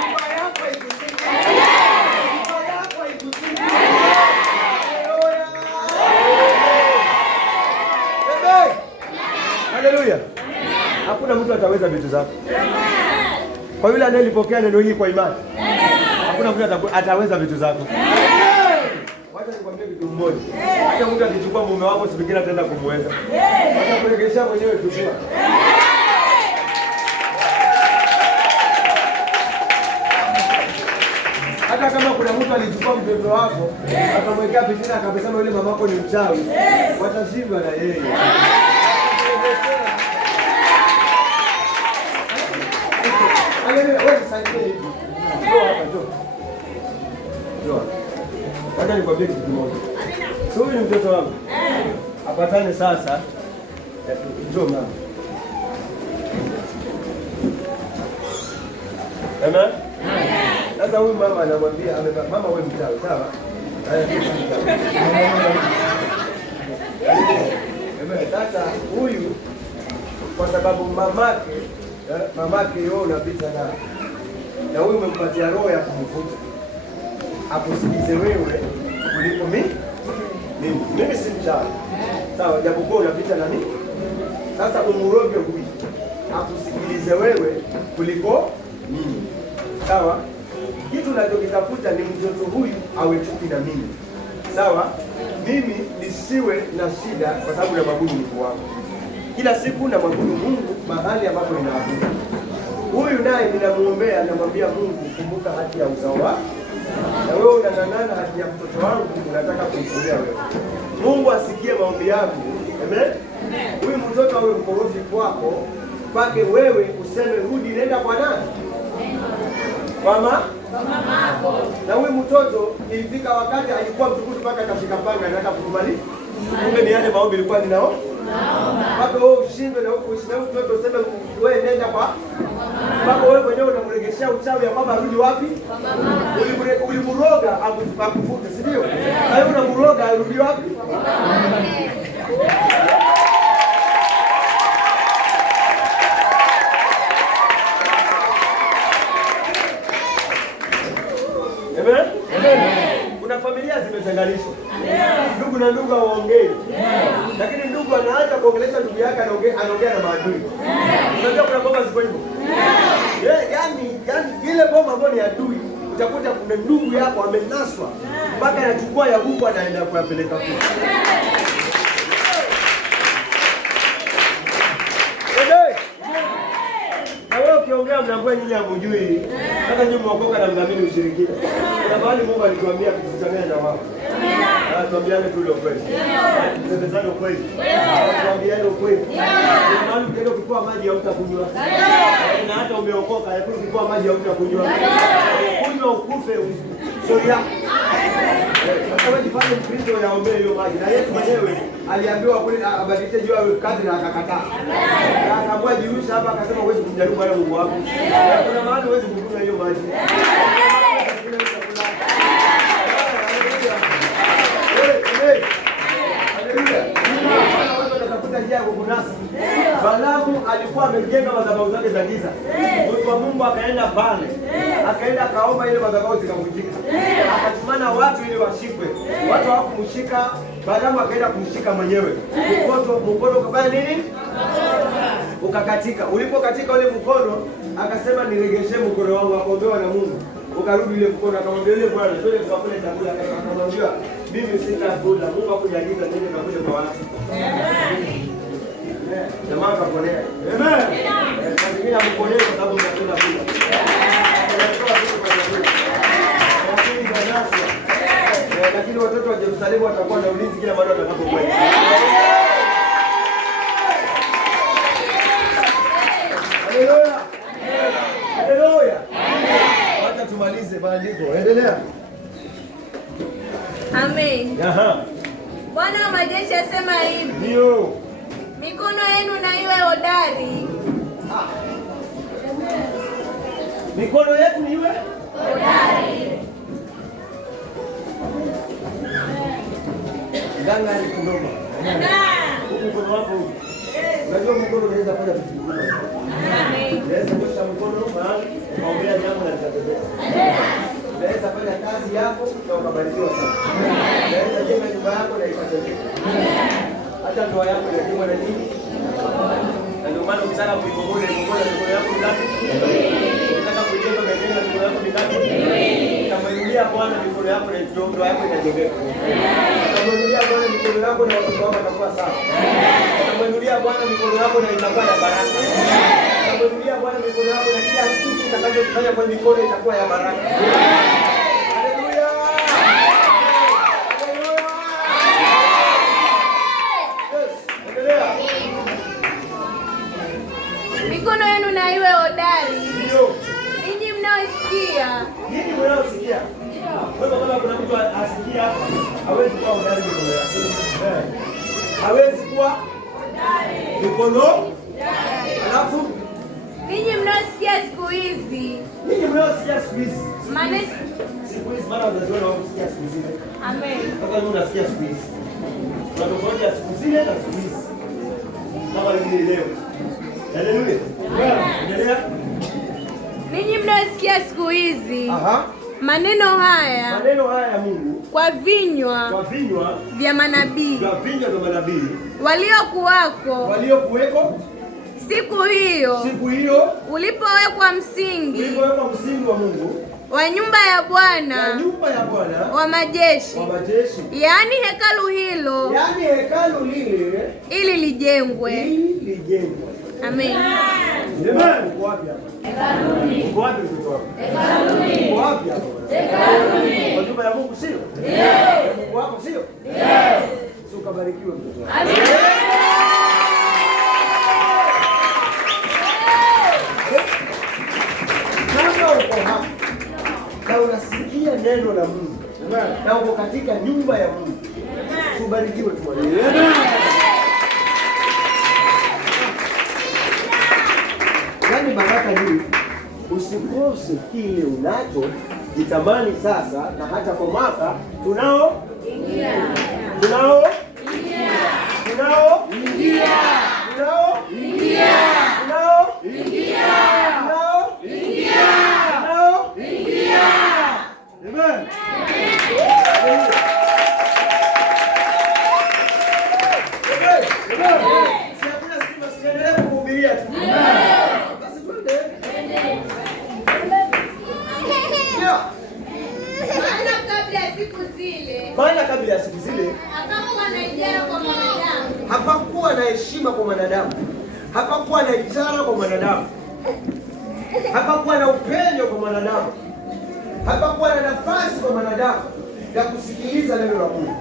Nyumba yako ikusiki. Nyumba yako ikusiki. Haleluya. Hakuna mtu ataweza vitu zako. Kwa yule anayelipokea neno hili kwa imani. Hakuna mtu ataweza vitu zako. Wacha nikwambie kitu mmoja. Hata mtu akichukua mume wako usifikiri ataenda kumweza. Atakuregesha mwenyewe kujua. Hata kama kuna mtu alichukua mtoto wako, akamwekea picha akasema yule mamako ni mchawi, watashindwa na yeye. Wewe sasa hivi. Hata nikwambie kitu kimoja. Sio huyu mtoto wangu. Apatane sasa. Njoo mama. Amen. Sasa huyu mama anamwambia mama wewe mchawi, sawa? Amen. Sasa huyu kwa sababu mamake yeye unapita na huyu umempatia roho ya kumvuta. Akusikize wewe kuliko mimi. Mimi si mchawi. Sawa, japokuwa unapita na mimi. Sasa umuroge huyu. Akusikilize wewe kuliko mimi. Sawa? Kitu ninachokitafuta ni mtoto huyu awe chuki na mimi. Sawa? Mimi nisiwe na shida kwa sababu namwabudu Mungu wangu. Kila siku namwabudu Mungu mahali ambapo ninaabudu. Huyu naye ninamuombea, namwambia Mungu, kumbuka haki ya uzao wako. Na wewe unang'ang'ana haki ya mtoto wangu, unataka kumtolea wewe. Mungu asikie maombi yangu. Amen. Huyu mtoto awe mkorofi kwako, pake wewe useme rudi nenda kwa nani? Kwa mamako. Na huyu mtoto ilifika wakati alikuwa mtukutu mpaka akashika panga na akakubali. Kumbe ni yale maombi ilikuwa ninao. Mpaka wewe ushindwe na huko ushindwe mtoto useme wewe nenda kwa mpaka wewe mwenyewe unamregeshea uchawi ya baba arudi wapi? Ulimuroga akufute, si ndio? Na wewe unamuroga arudi wapi? Amen. Kuna familia zimetenganishwa. Ndugu na ndugu hawaongei. Lakini ndugu anaacha kuongelesha ndugu yake, anaongea na maadui. Unajua kuna boma ziko hivyo. Yaani ile boma ambayo ni adui, utakuta kuna ndugu yako amenaswa mpaka anachukua ya huko anaenda kuyapeleka huko. Mbona mnaambia nyinyi hamjui? Hata nyinyi mwokoka na mdhamini ushirikina. Na bali Mungu alituambia tusichanganye na wao. Tuambiane tu ile kweli. Tusemezane ukweli. Tuambiane ukweli. Maana ukienda kuchukua maji hautakunywa. Na hata umeokoka lakini ukichukua maji hautakunywa. Kunywa ukufe soria. Kama jifanye Mkristo yaombee hiyo maji. Na Yesu mwenyewe aliambiwa kule abadilishe juu ya kadri na akakataa. Na akaambiwa jirusha hapa akasema huwezi kumjaribu wala Mungu wako. Kuna mahali huwezi kukunywa hiyo maji. Balaamu alikuwa amejenga madhabahu zake za giza. Mtu wa Mungu akaenda pale, akaenda kaomba ile madhabahu zikavunjika. Akatumana watu ili washikwe. Watu hawakumshika, Balaamu akaenda kumshika mwenyewe. Mkono ukafanya nini? Ukakatika. Ulipokatika ule mkono, akasema niregeshe mkono wangu, akaombewa na Mungu. Ukarudi ile mkono, akamwambia yule bwana, twende tukakule chakula. Akamwambia mimi sitakula. Mungu hakujagiza nini nakule kwa watu. Jamaa akaponea. Amen. Mimi nakuponea kwa sababu nakula kula. Lakini watoto wa Yerusalemu watakuwa na ulinzi kila mara watakapokwenda. Haleluya. Haleluya. Wacha tumalize maandiko. Endelea. Amen. Aha. Bwana wa majeshi asema hivi. Ndio. Mikono yenu na iwe hodari. Mikono yetu ni iwe hodari. Nganga ni kidogo. Mkono wako. Unajua mkono unaweza kufanya vitu vingi. Unaweza kuosha mkono mahali, ukaombea jambo na litatendeka. Unaweza fanya kazi yako na ukabarikiwa sana. Unaweza jenga nyumba yako na ikatendeka. Hata ndoa yako inajengwa na nini? Na ndio maana ukitaka kuikomboa mikono yako ngapi? Ukitaka kujenga mikono yako ngapi? Utamwinulia Bwana mikono yako na ndoa yako inajengeka. Utamwinulia Bwana mikono yako na watoto wako watakuwa sawa. Utamwinulia Bwana mikono yako na itakuwa ya baraka. Utamwinulia Bwana mikono yako na kila kitu kitakachofanya kwa mikono itakuwa ya baraka. Haleluya! Mikono yenu na iwe hodari. Ndio. Ninyi mnaosikia. Ninyi mnaosikia. Wewe kama kuna mtu asikia hapa, hawezi kuwa hodari mikono yake. Hawezi kuwa hodari. Mikono? Hodari. Alafu ninyi mnaosikia siku hizi. Ninyi mnaosikia siku hizi. Maana siku hizi maana wazazi wao wanasikia siku hizi. Amen. Sasa wewe unasikia siku hizi. Kuna tofauti ya siku zile na siku hizi. Kama ni leo. Haleluya. Endelea. Ninyi mnaosikia siku hizi. Aha. Maneno haya ya Mungu kwa vinywa vya manabii waliokuweko siku hiyo ulipowekwa msingi wa Mungu wa nyumba ya Bwana wa majeshi, yaani hekalu hilo, ili lijengwe. Amen. Amen. Uko wapi hapa? Hekaluni. Uko wapi mtoto wako? Hekaluni. Uko wapi hapa? Hekaluni. Kwa nyumba ya Mungu sio? Ndio. Mungu wako sio? Ndio. Sio, kabarikiwe mtoto wako. Amen. Kama uko hapa na unasikia neno la Mungu na uko katika nyumba ya Mungu, kubarikiwe tu. Amen. Yaani baraka hii usikose kile unacho, jitamani sasa, na hata kwa mwaka tunao ingia. Amen. Maana kabla ya siku zile hapakuwa na heshima kwa mwanadamu, hapakuwa na ijara kwa mwanadamu. hapakuwa na upenyo kwa mwanadamu, hapakuwa na nafasi kwa mwanadamu ya kusikiliza neno la Mungu.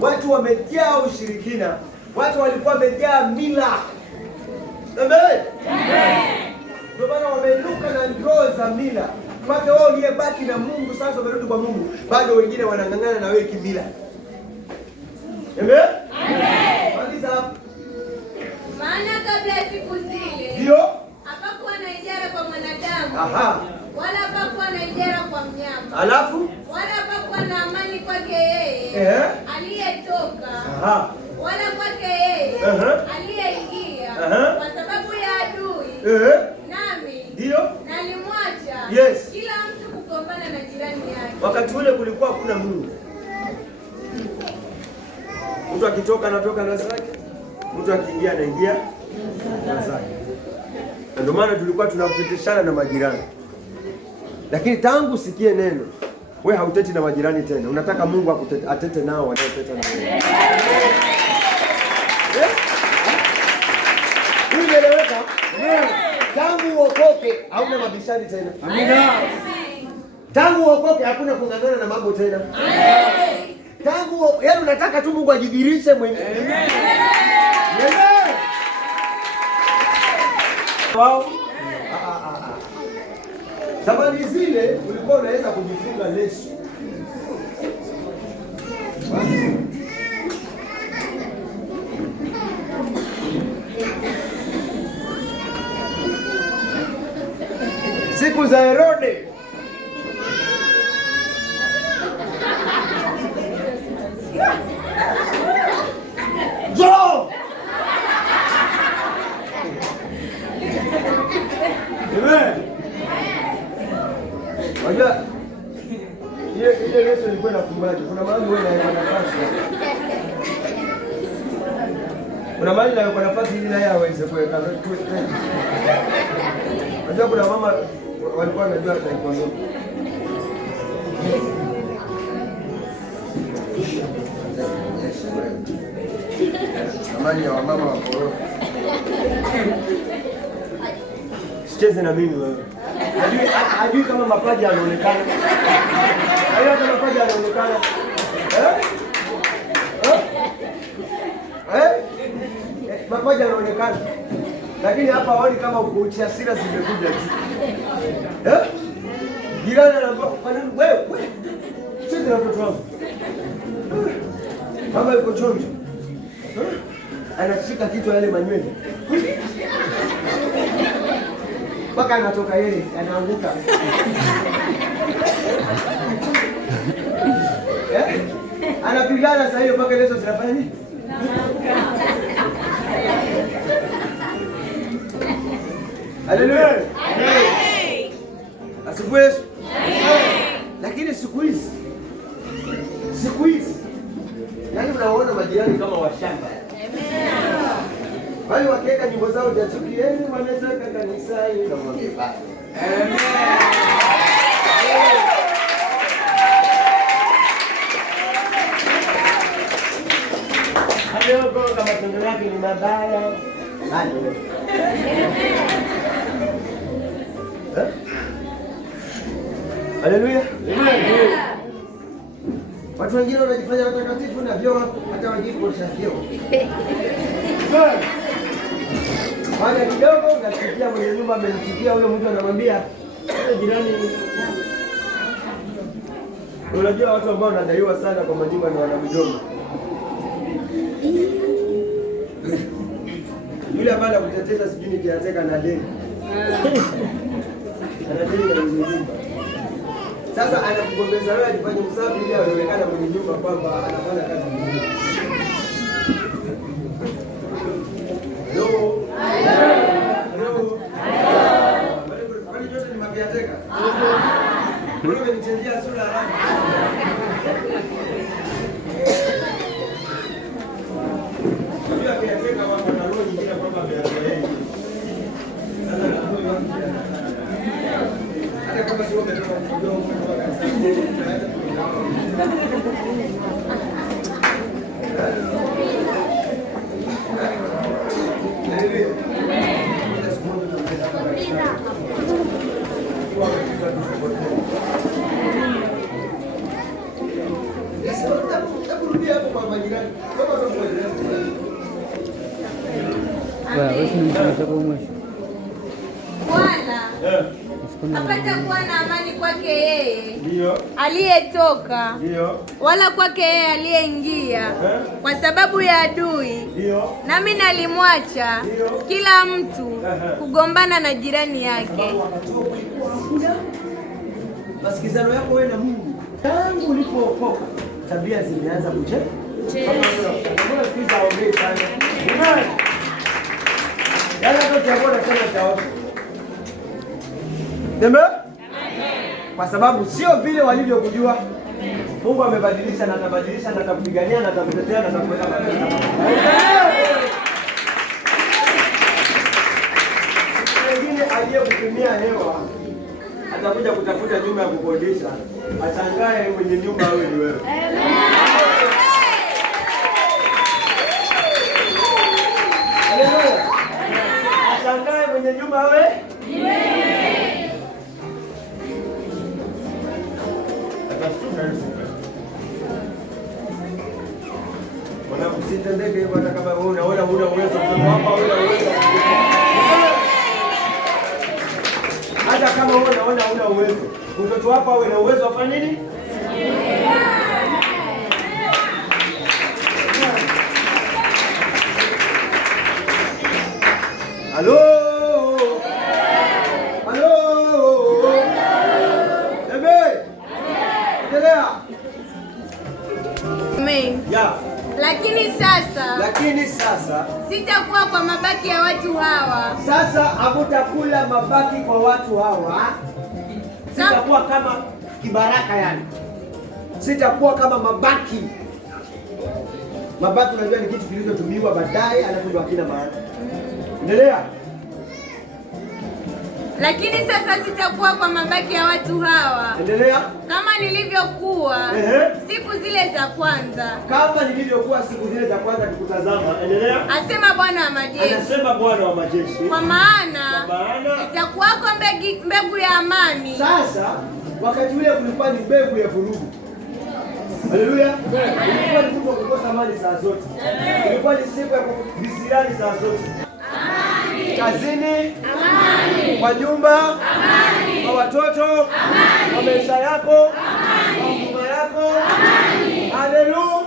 Watu wamejaa ushirikina, watu walikuwa wamejaa mila. Amen. Ndio maana wameinuka na ndoo za mila. Mpaka wao uliyebaki na Mungu sasa wamerudi kwa Mungu, bado wengine wanang'ang'ana na wewe kimila. Amen. Maliza hapo. Maana kabla ya siku zile ndio hapakuwa na ijara kwa mwanadamu. Wala hapakuwa na ijara kwa mnyama. Alafu wala hapakuwa na amani kwake yeye aliyetoka. Wala kwake yeye aliyeingia kwa sababu ya adui. Nami ndio nalimwacha kila mtu kugombana na jirani yake. Wakati ule kulikuwa hakuna Mungu. Mtu akitoka anatoka na zake, mtu akiingia anaingia na zake. Ndio maana tulikuwa tunakuteteshana na majirani. Lakini tangu sikie neno, we hauteti na majirani tena. Unataka Mungu atete nao wanaoteta na wewe. Umeeleweka? Tangu uokoke hauna mabishani tena. Amina. Tangu uokoke hakuna kung'ang'ana na mambo tena. Tangu yaani unataka tu Mungu ajidirishe mwenyewe. Amen. Wow. Zamani zile ulikuwa unaweza kujifunga leso. Siku za Herode Wajua, ile leso ilikuwa inafungaje? Kuna mahali wewe na nafasi. Kuna mahali na nafasi ili naye aweze kuweka. Wajua kuna mama walikuwa wanajua ataikondo. Amani ya wamama wa korofi. Sicheze na mimi wewe. Hajui kama mapaja yanaonekana. Hayo kama mapaja yanaonekana. Mapaja yanaonekana. Lakini hapa haoni kama uchi hasira zimekuja tu. Jirani anaambia, "Kwa nini wewe? Cheza na mtoto wangu." Mama yuko chonjo. Anashika kichwa yale manywele. Mpaka anatoka yeye, anaanguka. Anapigana sasa hiyo mpaka leso zinafanya nini? Haleluya. Asifiwe Yesu. Lakini siku hizi yaani unaona majirani kama washamba. Wale wakiweka nyimbo zao za chukieni wanataka kanisa hili na mwambie basi. Amen. Leo kama matendo yake ni mabaya. Haleluya. Haleluya. Watu wengine wanajifanya watakatifu na vyoo hata wengine kuosha vyoo. Baada kidogo unasikia mwenye nyumba amemtikia huyo mtu anamwambia jirani. Unajua watu ambao wanadaiwa sana kwa majumba na wana mjomba. Yule ambaye anakuteteza sijui ni kiateka na deni. Anadeni na nyumba. Sasa anakugombeza wewe ajifanye msafi ili aonekane mwenye nyumba kwamba anafanya kazi nzuri. Hello. Hello. Kwani yote ni mabiateka? Wewe umenichenjia sura ya rangi. Unajua biateka wako na roho nyingine kwamba biateka. Sasa ndio watu. Hata kama sio umetoka kudogo kwa kanisa. wala hapata kuwa na amani kwake yeye aliyetoka, wala kwake yeye aliyeingia, kwa sababu ya adui. Nami nalimwacha kila mtu kugombana na jirani yake. Masikizano yako wewe na Mungu tangu ulipookoka, tabia zimeanza kucheka. Kwa sababu sio vile walivyokujua. Mungu amebadilisha na atabadilisha na atakupigania na atakutetea na atakuweka mbele. Wengine aliyekutumia hewa atakuja kutafuta nyumba ya kukodisha, ashangae mwenye nyumba awe ni wewe. Ashangae mwenye nyumba awe ni wewe. Usitendeke hivyo hata kama wewe unaona una uwezo hapa, una uwezo. Hata kama wewe unaona una uwezo, mtoto wako awe na uwezo afanye nini? Halo? Halo? Amen. Endelea. Amen. Ya. Lakini sasa sitakuwa kwa mabaki ya watu hawa. Sasa hamutakula mabaki kwa watu hawa. Sitakuwa kama kibaraka yani. Sitakuwa kama mabaki. Mabaki unajua ni kitu kilichotumiwa baadaye alafu ndio hakina maana. Endelea. Lakini sasa sitakuwa kwa mabaki ya watu hawa. Endelea. Kama nilivyokuwa siku zile za kwanza. Kama nilivyokuwa siku zile za kwanza nikutazama. Endelea. Asema Bwana wa majeshi. Anasema Bwana wa majeshi. Kwa maana itakuwako mbegu ya amani. Sasa wakati ule kulikuwa ni mbegu ya vurugu. Haleluya. Ilikuwa ni siku ya kukosa amani saa zote. Ilikuwa ni siku ya visirani saa zote. Amani. Kazini, amani. Kwa nyumba, amani. Kwa watoto, amani. Kwa maisha yako, amani. Kwa huduma yako, amani. Haleluya.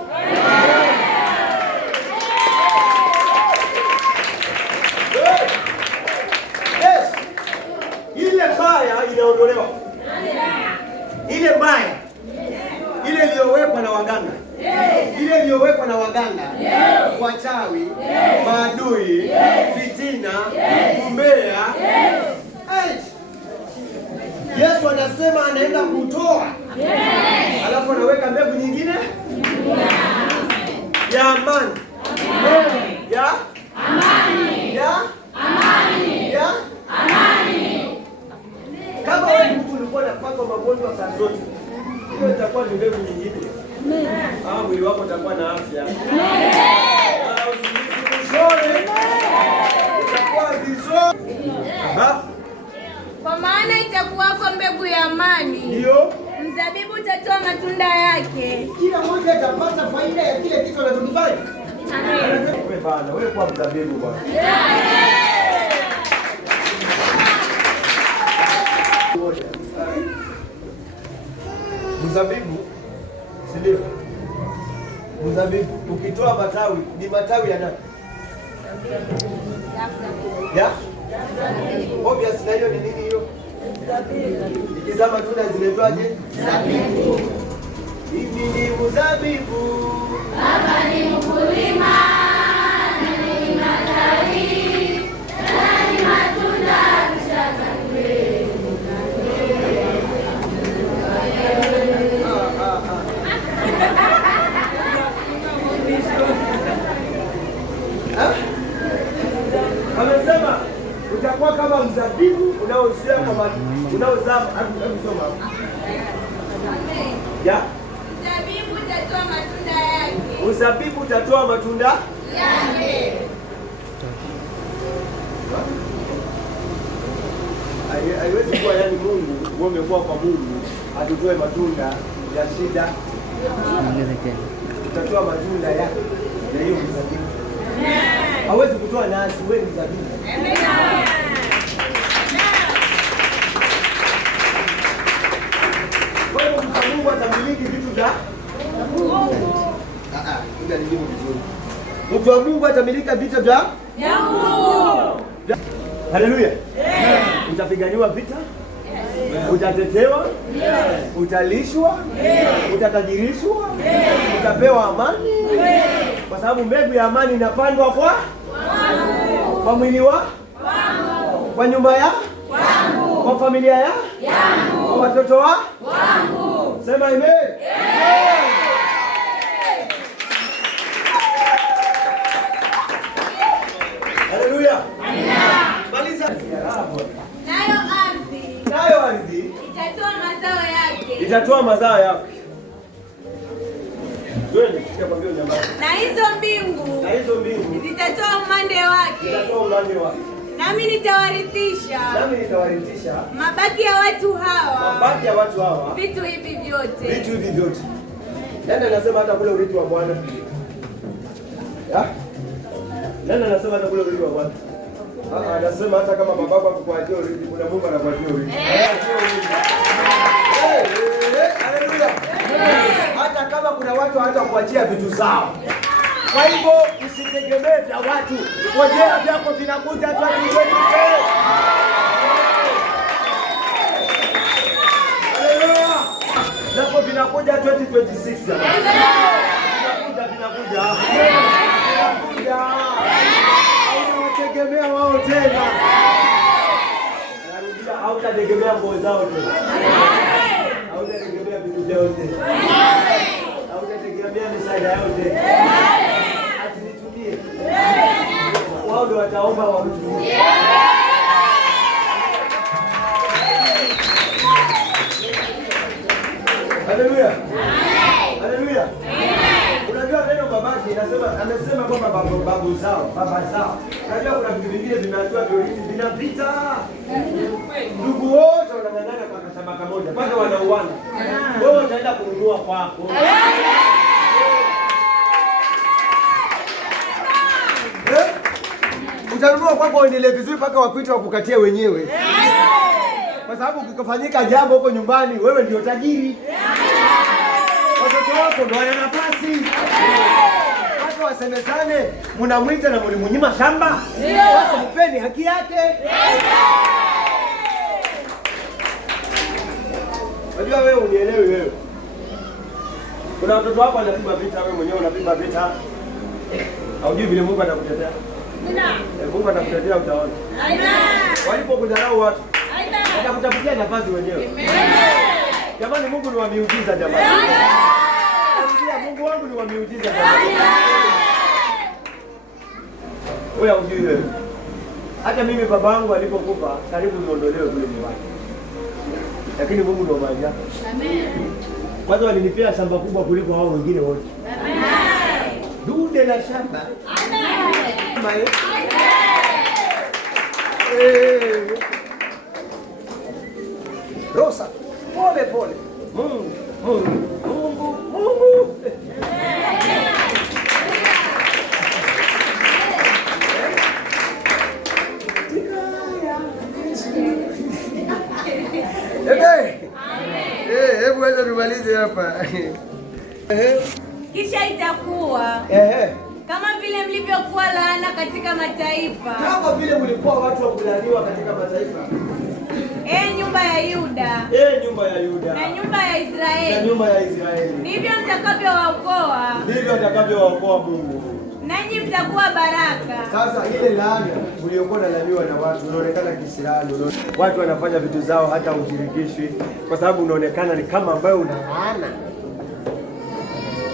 Yes. Ile mbaya inaondolewa. Ile mbaya. Ile iliyowekwa na waganga. Ile iliyowekwa na waganga, wachawi, maadui, fitina, umbea. Yesu anasema anaenda kutoa. Alafu anaweka mbegu nyingine ya amani. Ya amani. Ya amani. Ya amani. Kama wewe mtu ulikuwa unapata magonjwa saa zote, hiyo itakuwa ni mbegu nyingine. Mwili wako utakuwa na afya. Utakuwa vizuri. Kwa maana itakuwako mbegu ya amani. Ndio. Mzabibu utatoa matunda yake. Kila mmoja atapata faida ya kile kitu anachokifanya. Wewe bana, wewe kwa mzabibu bwana. Mzabibu, si ndio? Mzabibu ukitoa matawi ni matawi ya nani? Ya? Obvious, na hiyo ni nini hiyo? Ikizaa matunda zinaitwaje? Mzabibu. Hivi ni mzabibu. Baba ni mkulima, ni matawi, na ni matunda kushaka kwetu. Amesema utakuwa kama mzabibu unaozaa ya? Mzabibu utatoa matunda yake. Mzabibu utatoa matunda yake. Haiwezi kuwa yani Mungu, wewe umekuwa kwa Mungu, atutoe matunda ya shida. Utatoa matunda yake ya hiyo mzabibu. hawezi kutoa nazi, wewe ni zabibu. Kwa hiyo mtu wa Mungu atamiliki vitu vya Mungu. Mtu wa Mungu atamilika vitu vya Mungu. Haleluya. Utapiganiwa vita, utatetewa, utalishwa, utatajirishwa, utapewa amani, kwa sababu mbegu ya amani inapandwa kwa mwili wa kwa nyumba ya kwa familia ya kwa watoto wa sema amen. Haleluya. Maliza. Nayo ardhi itatoa mazao yake. Na hizo mbingu zitatoa umande wake. Nami nitawarithisha mabaki ya watu hawa vitu hivi vyote. Nani anasema hata kule urithi wa Bwana? Nani anasema hata kule urithi wa Bwana? Anasema hata kama babako akukuachia urithi, kuna Mungu anakuachia urithi. Haleluya. Hata kama kuna watu hata kuachia vitu zao. Kwa hivyo usitegemee vya watu. Ngojea vyako vinakuja tu. Haleluya. Vyako vinakuja 2026. Vinakuja. Hautategemea wao tena. Hautategemea nguo zao tena. Hautategemea vitu vyao tena. Hautategemea misaada yao tena. Asinitumie. Wao ndio wataomba wakutumie. Haleluya. Haleluya. Unajua neno babaki amesema kwamba babu zao, baba zao. Unajua kuna vitu vingine vimeachwa vinapita. Ndugu wote wanang'ang'ana kwa kasabaka moja, mpaka wanauana. Wewe utaenda kununua kwako. Utanunua kwako uendelee vizuri mpaka wakuite wakukatie wenyewe. Kwa sababu ukifanyika jambo huko nyumbani, wewe ndio tajiri. Watoto wako ndio wana nafasi. Watu wasemezane, mnamwita na mlimunyima shamba. Sasa mpeni haki yake. Unajua wewe unielewi wewe. Kuna watoto wako wanapigwa vita, wewe mwenyewe unapigwa vita. Haujui vile Mungu atakutetea. Mungu atakutetea utaona. Walipokudharau watu, atakutafutia nafasi wenyewe. Jamani, Mungu ni wa miujiza jamani. Mungu wangu ni wa miujiza jamani. Wewe hujui wewe. Hata mimi babangu alipokufa karibu niondolewe kule nyumbani. Lakini Mungu ni wa maajabu. Amen. Kwanza walinipea shamba kubwa kuliko hao wengine wote. Amen. Dude la shamba. Amen. Rosa, pole pole. Mungu. Hebu acha tumalize hapa. Kisha itakuwa kama vile mlivyokuwa laana katika mataifa. Kama vile mlikuwa watu wa kulaaniwa katika mataifa. Nyumba ya Yuda. Nyumba ya Yuda. Na nyumba ya Israeli. Na nyumba ya Israeli. Ndivyo mtakavyowaokoa. Ndivyo atakavyowaokoa Mungu. Nanyi mtakuwa baraka. Sasa ile laana mliokuwa nalaaniwa na watu unaonekana kisirani. Watu wanafanya vitu zao hata ushirikishwi kwa sababu unaonekana ni kama ambayo una laana.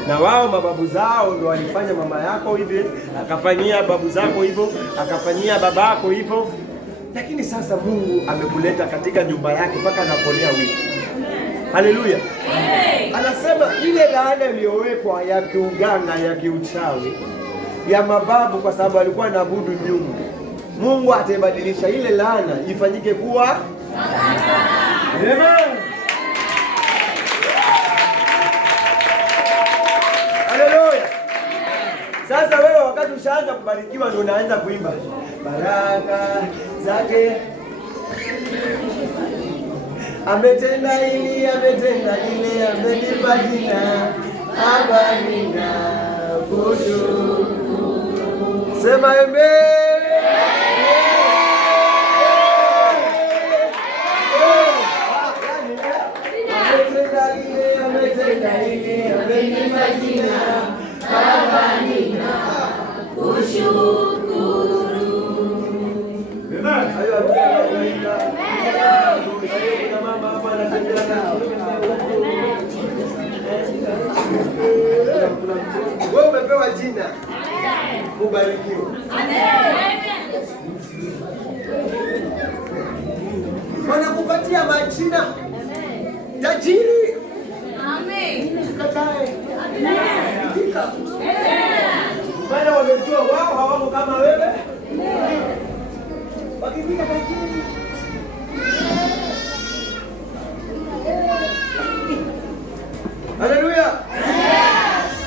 Na wao mababu zao ndio walifanya mama yako hivi, akafanyia babu zako hivyo, akafanyia babako hivyo. Lakini sasa Mungu amekuleta katika nyumba yake mpaka anaponea wivu. Haleluya. Anasema ile laana iliyowekwa ya kiuganga, ya kiuchawi, ya mababu kwa sababu alikuwa anaabudu miungu, Mungu ataibadilisha ile laana ifanyike kuwa Amen. Haleluya. Sasa wewe wakati tushaanza kubarikiwa ndio unaanza kuimba baraka zake. Ametenda hili, ametenda lile, amenipa jina, Baba ninakushukuru. Sema amen. Wewe umepewa jina. Ubarikiwe. Wanakupatia majina. Tajiri. Amen. Usikatae. Maana wamejua wao hawako kama wewe. Wakifika tajiri. Haleluya.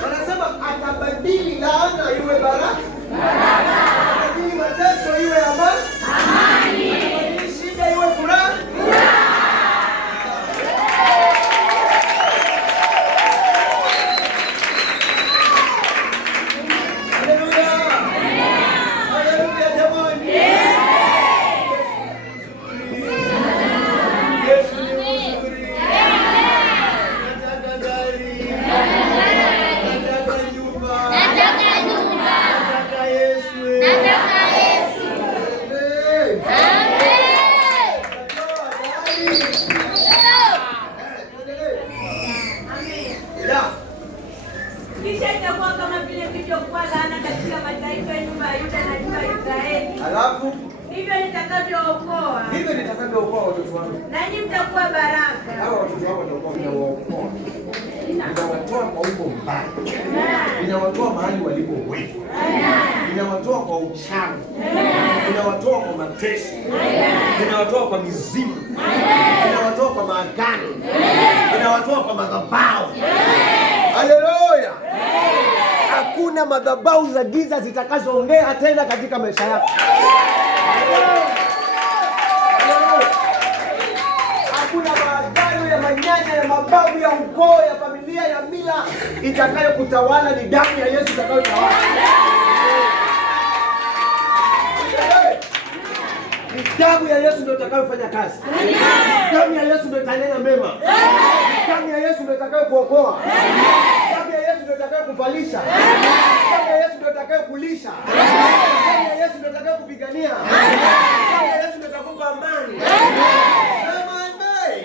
Wanasema atabadili laana iwe baraka. Atabadili mateso iwe amani. Atabadili shida iwe furaha. Haleluya. Haleluya jamani. Yesu ni mzuri. Kisha itakuwa kama vile vilivyokuwa laana katika mataifa ya nyumba ya Yuda na nyumba ya Israeli. Alafu Hivyo nitakavyookoa. hivyo nitakavyookoa watoto wangu. Nanyi mtakuwa baraka. Hawa watoto wangu watakuwa ninawaokoa. Ninawatoa kwa umbo mbaya. Ninawatoa mahali walipowekwa. Ninawatoa kwa uchawi. Ninawatoa kwa mateso. Ninawatoa kwa mizimu. Ninawatoa kwa maagano. Ninawatoa kwa madhabahu. Haleluya! Hakuna madhabahu za giza zitakazoongea tena katika maisha yako. Hakuna maagano ya manyanya ya mababu ya ukoo ya familia ya mila itakayokutawala. Ni damu ya Yesu itakayotawala. Ni damu ya Yesu ndio itakayofanya kazi. Damu ya Yesu ndio itanena mema. Damu ya Yesu ndio itakayokuokoa. Damu ya Yesu ndio itakayokuvalisha. Damu ya Yesu ndio itakayokulisha. Damu ya Yesu ndio itakayokupigania. Damu ya Yesu ndio itakupa amani. Sema amen.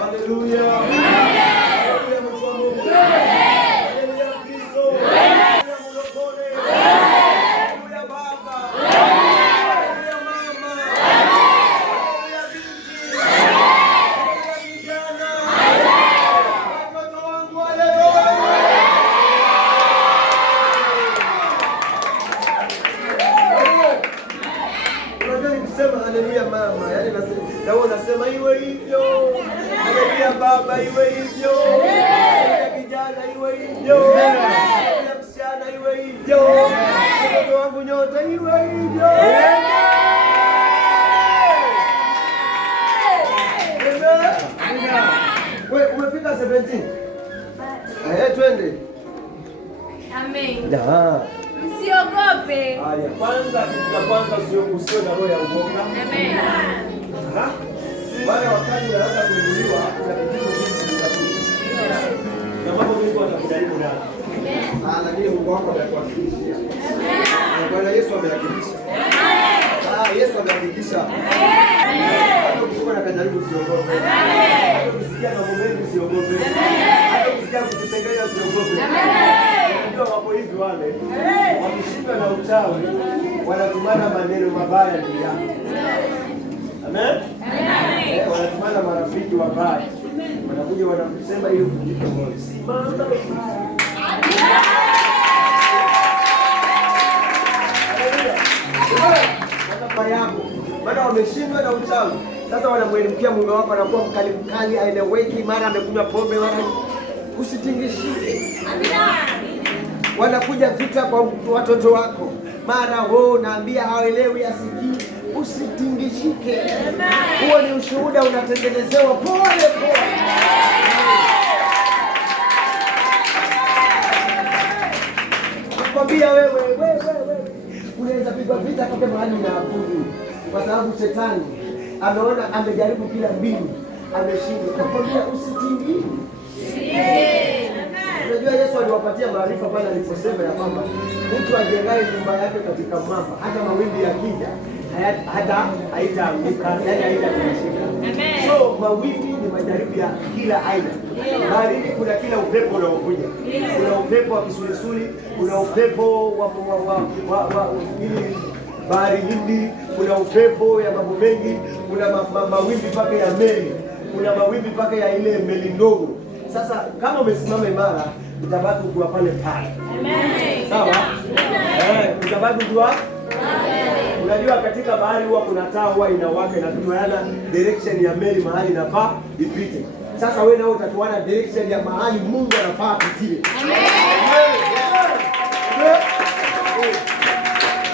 Haleluya. Haleluya mtu wa Mungu. Haleluya Kristo. Haleluya mlokole. Haleluya Baba. Haleluya Mama. Haleluya binti. Haleluya vijana. Watoto wangu haleluya. Unajua nikisema haleluya mama, yani na wewe unasema iwe hivyo. Haleluya baba, iwe hivyo. Haleluya kijana, iwe hivyo. Haleluya msichana, iwe hivyo. Watoto wangu nyote iwe hivyo. Wewe umefika 17. Twende. Amen. Da. Msiogope. Haya, kwanza usio na roho ya uoga. Amen. Wale wakati unaanza kuinuliwa na vitu vingi vitakuja. Na mambo mengi watakujaribu nayo. Lakini Mungu wako atakuhakikishia. Bwana Yesu amehakikisha. Yesu amehakikisha. Hata ukikuwa na kujaribu usiogope. Hata ukisikia mambo mengi usiogope. Hata ukisikia kukutengeneza usiogope. Unajua wapo hivi wale wakishindwa na uchawi wanatumana maneno mabaya juu yako. Amen. Wanatumana marafiki wabaya. Wanakuja wanakusema ili kujipa moyo. Simama. Yako. Maana wameshindwa na uchawi. Sasa wanamwelekea mume wako anakuwa mkali mkali, aeleweki, mara amekunywa pombe, mara usitingishike. wanakuja vita kwa watoto wako, mara wewe unaambia haelewi, asikii. Usitingishike. Huo ni ushuhuda unatengenezewa pole pole. Nakwambia wewe unaweza pigwa vita kwa mahali na abudu, kwa sababu shetani ameona, amejaribu kila mbinu, ameshindwa. Nakwambia usitingishike. Unajua Yesu aliwapatia maarifa pale aliposema ya kwamba mtu ajengaye nyumba yake katika mwamba, hata mawimbi yakija hata haitaanguka, yani haitakushika. So mawimbi ni majaribu ya kila aina. Baharini kuna kila upepo unaokuja. Kuna upepo wa kisulisuli, kuna upepo wa bahari Hindi, kuna upepo ya mambo mengi, kuna mawimbi paka ya meli, kuna mawimbi paka ya ile meli ndogo. Sasa kama umesimama imara, utabaki ukiwa pale pale. Amen. Sawa? Utabaki ukiwa. Unajua katika bahari huwa kuna taa huwa inawaka, inatuana direction ya meli mahali inafaa ipite. Sasa wewe nao utatuana direction ya mahali Mungu anafaa pitie. Amen.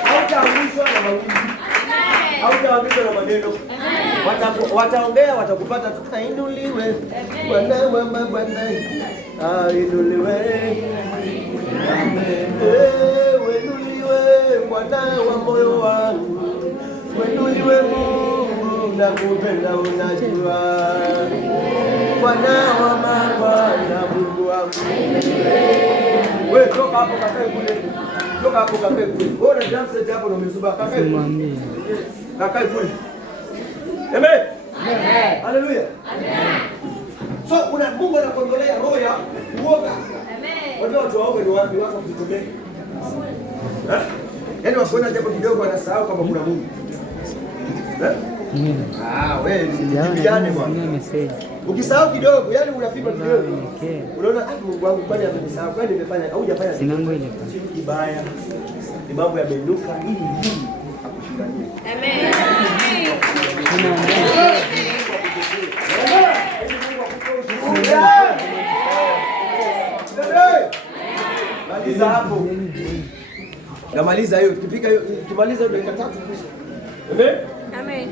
Hautaangushwa na mawimbi. Hautaangushwa na maneno. Wataongea, watakupata, ainuliwe Bwana wa mabwana, ainuliwe, wenuliwe Bwana wa moyo wangu, wenuliwe Mungu nakupenda, unajua Bwana wa mabwana, Mungu wangu. Wewe toka hapo kakae kule, toka hapo kakae kule. Wewe na dance hapo na umezuba, kakae kule, kakae kule. Amen. Amen. Haleluya. Amen. So Mungu anakondolea roho ya uoga. Amen. Wajua watu waoga ni wapi? Watu kujitumia. Yaani wakiona jambo kidogo wanasahau kama kuna Mungu. Wewe jibiane bwana. Ukisahau kidogo, yani unapima kidogo. Unaona Mungu wangu kwani amenisahau? Kwani nimefanya au hujafanya? Sinango ile. Kibaya. Ni mambo yamenuka ili Mungu akushindanie. Amen. Maliza hapo. Namaliza hiyo. Tukifika hiyo, tumaliza hiyo dakika 3 kisha. Amen. Amen.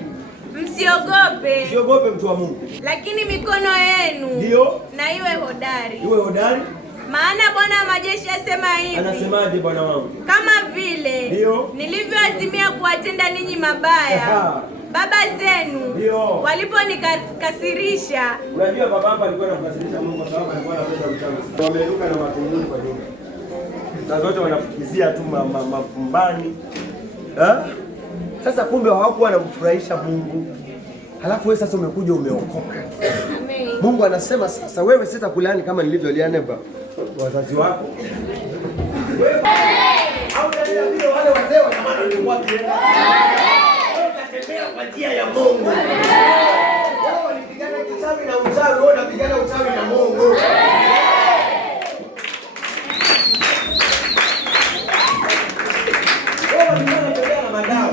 Msiogope. Msiogope mtu wa Mungu. Lakini mikono yenu ndio na iwe hodari. Iwe hodari. Maana Bwana wa majeshi asema hivi. Anasemaje Bwana wangu? Kama vile nilivyoazimia kuwatenda ninyi mabaya baba zenu waliponikasirisha. Unajua baba hapa alikuwa anamkasirisha Mungu kwa sababu alikuwa anapenda uchawi. Wameruka na matunguni kwa nyumba. Na zote wanafukizia tu mafumbani. Sasa kumbe hawakuwa wanamfurahisha Mungu. Halafu wewe sasa umekuja umeokoka. Amen. Mungu anasema sasa wewe sitakulaani kama nilivyoliana wazazi wako. Wewe au ndio wale wazee wa zamani walikuwa kienda. Utatembea kwa njia ya Mungu. Wao walipigana kichawi na uchawi, wao wanapigana uchawi na Mungu. Wao wanapigana na madawa.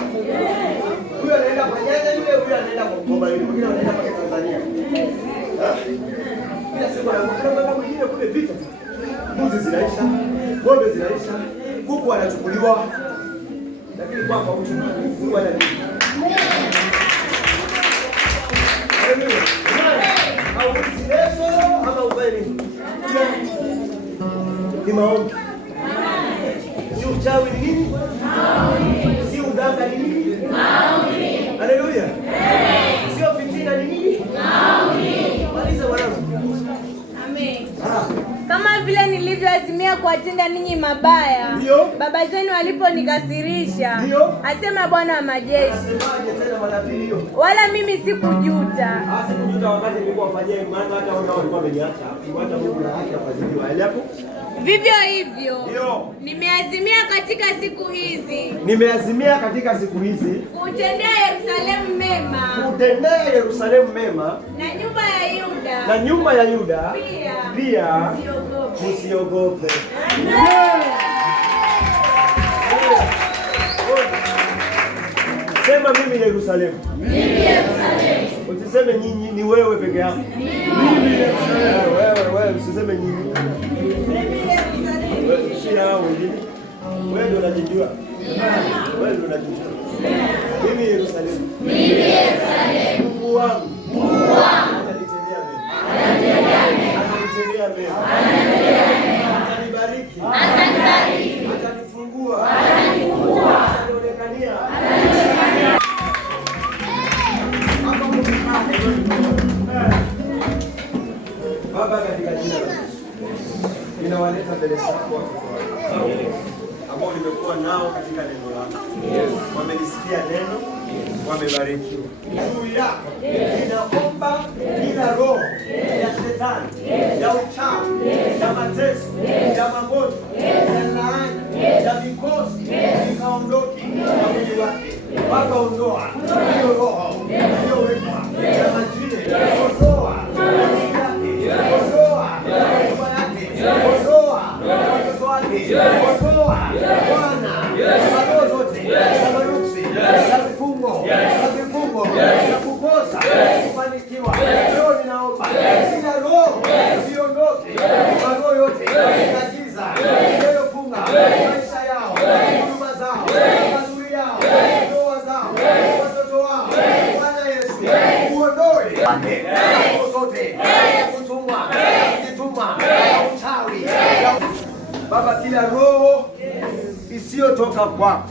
Huyo anaenda kwa nyanya yule, huyo anaenda kwa ngoma yule, mwingine anaenda kwa Tanzania. Bila sema na mambo mengine kule vita. Mbuzi zinaisha, ng'ombe zinaisha, kuku wanachukuliwa. Lakini kwa Mungu ana nini? Au usileso ama ubeni. Ni maombi. Si uchawi ni nini? Maombi. Si uganga ni nini? Maombi. Haleluya. Sio fitina ni nini? Maombi. Maliza wanangu. Amen. Kama vile nilivyoazimia kuwatenda ninyi mabaya baba zenu waliponikasirisha, asema Bwana wa majeshi. Asemaje tena mara pili hiyo? Wala mimi sikujuta. Sikujuta wakati nilipowafanyia maana hata wao walikuwa wameniacha. Wacha Mungu na haki afadhiliwe. Alafu vivyo hivyo nimeazimia katika siku hizi. Nimeazimia katika siku hizi kutendea Yerusalemu mema. Kutendea Yerusalemu mema. Na nyumba ya Yuda. Na nyumba ya Yuda. Pia usiogope. Sema mimi Yerusalemu. Mimi Yerusalemu. Usiseme nyinyi, ni wewe peke yako. Mimi Yerusalemu. Wewe usiseme nyinyi. Mimi Yerusalemu. si hao wengine. Wewe ndio unajijua. Wewe ndio unajijua. Mimi Yerusalemu. Mungu wangu. Atanitendea mema. Atanibariki. Atanifungua. Atanionekania. Baba, katika jina la Yesu ninawaleta mbele zako watoto wako ambao nimekuwa nao katika neno lako. Wamenisikia neno, wamebarikiwa. Juu yako ninaomba kila roho ya shetani, ya uchawi, ya mateso, ya magonjwa, ya laana, ya mikosi ikaondoke na mwili wake. Baba, ondoa hiyo roho iliyowekwa ya majini, ondoa yake, ondoa nyumba yake, ondoa watoto wake, ondoa Bwana roho zote za manuksi, za vifungo, za kukosa kufanikiwa. Leo ninaomba kila roho iondoke, roho yote ya giza inayofunga maisha yao, huduma zao, mazuri yao, ndoa zao, watoto wao. Bwana Yesu, uondoe roho zote kutumwa, kujituma, uchawi. Baba, kila roho isiyotoka kwako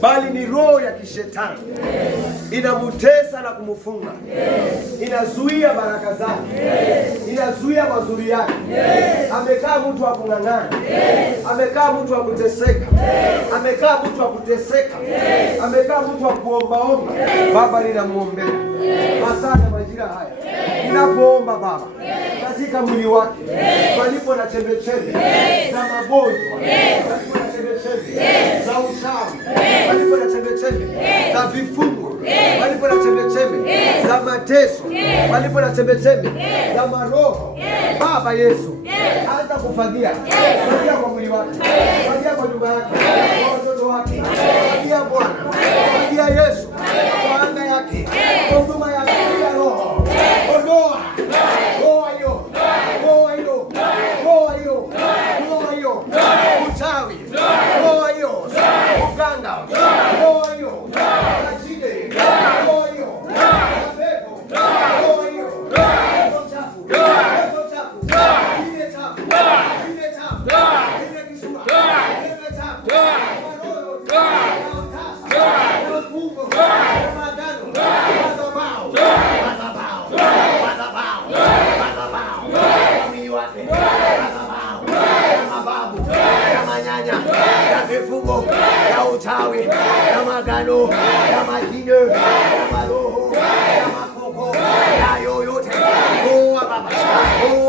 bali ni roho ya kishetani inamutesa na kumfunga, inazuia baraka zake, inazuia mazuri yake. Amekaa mtu wa kung'ang'ana, amekaa mtu wa kuteseka, amekaa mtu wa kuteseka, amekaa mtu wa kuombaomba. Baba, ninamuombea masaa na majira haya, ninapoomba Baba, katika mwili wake palipo na chembechembe za magonjwa, palipo na chembechembe za uchawi, palipo na chembechembe za vifungo, palipo na chembechembe za mateso, palipo na chembechembe za maroho. Baba Yesu, hata kufagia kwa mwili wake, fagia kwa nyumba yake, kwa watoto wake, fagia Bwana, fagia Yesu, kwa anga yake, kwa huduma yake. Kila roho ondoa, uchawi, uganga, vifungo ya uchawi, ya magano, ya majini, ya maroho, ya makoko, ya yoyote. Baba,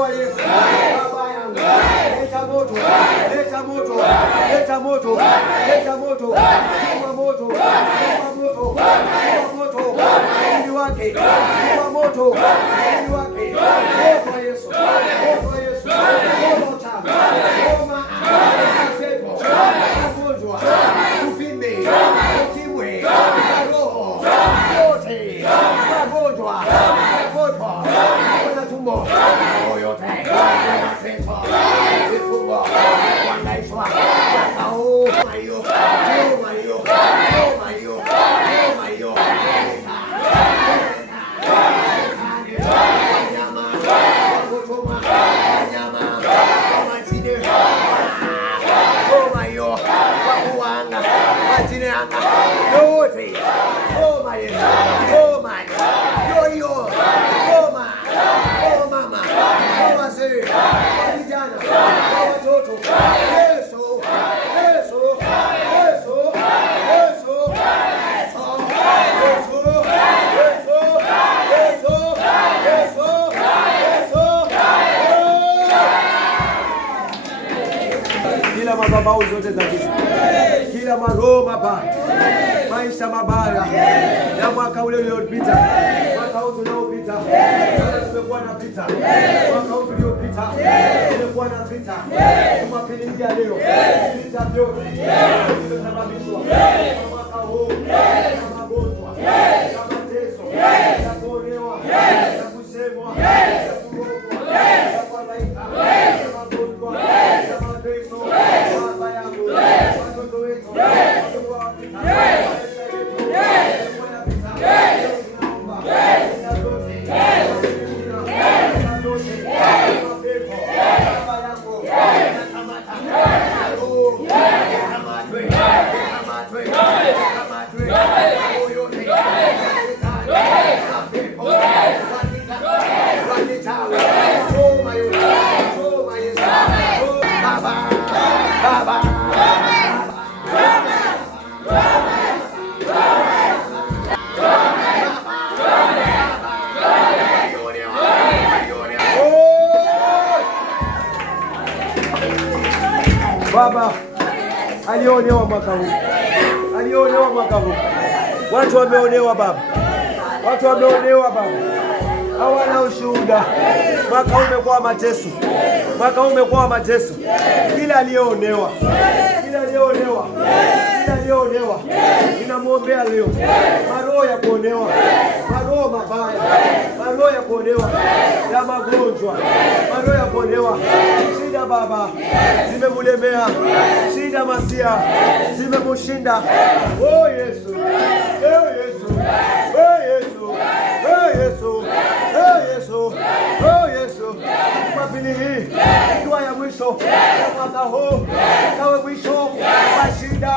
Yesu, Baba yangu, leta moto, leta moto, leta moto, leta moto, choma moto, choma moto, choma moto, mwili wake, choma moto, mwili wake. Baba Yesu, Baba Yesu, choma uchawi, choma uvimbe, ukimwi, roho yote, magonjwa, tumbo yote, mateso, vifungo, kuhangaishwa, kila madhabahu zote za giza, kila maroho mabaya, maisha mabaya ya mwaka ule uliopita, mwaka huu tunaopita, tumekuwa na vita. Mwaka huu uliopita tumekuwa na vita. Jumapili hii ya leo, vita vyote vimesababishwa na mwaka huu, na magonjwa, na mateso, na kuonewa, na kusemwa, na kurogwa, na kuhangaika, na magonjwa, na mateso. Baba alionewa mwaka huu, alionewa mwaka huu. Watu wameonewa Baba, watu wameonewa Baba, hawana ushuhuda. Mwaka huu umekuwa mateso, mwaka huu umekuwa mateso. Kila alionewa, kila alionewa, kila alionewa, ninamwombea leo maroho ya kuonewa, maroho mabaya, maroho ya kuonewa, ya magonjwa, maroho ya kuonewa. Shida Baba zimemulemea, shida masia zimemushinda. Oh Yesu, oh Yesu, oh Yesu, oh Yesu, oh Yesu, oh Yesu. Jumapili hii ikiwa ya mwisho ya mwaka huu, ikawe mwisho wa shida.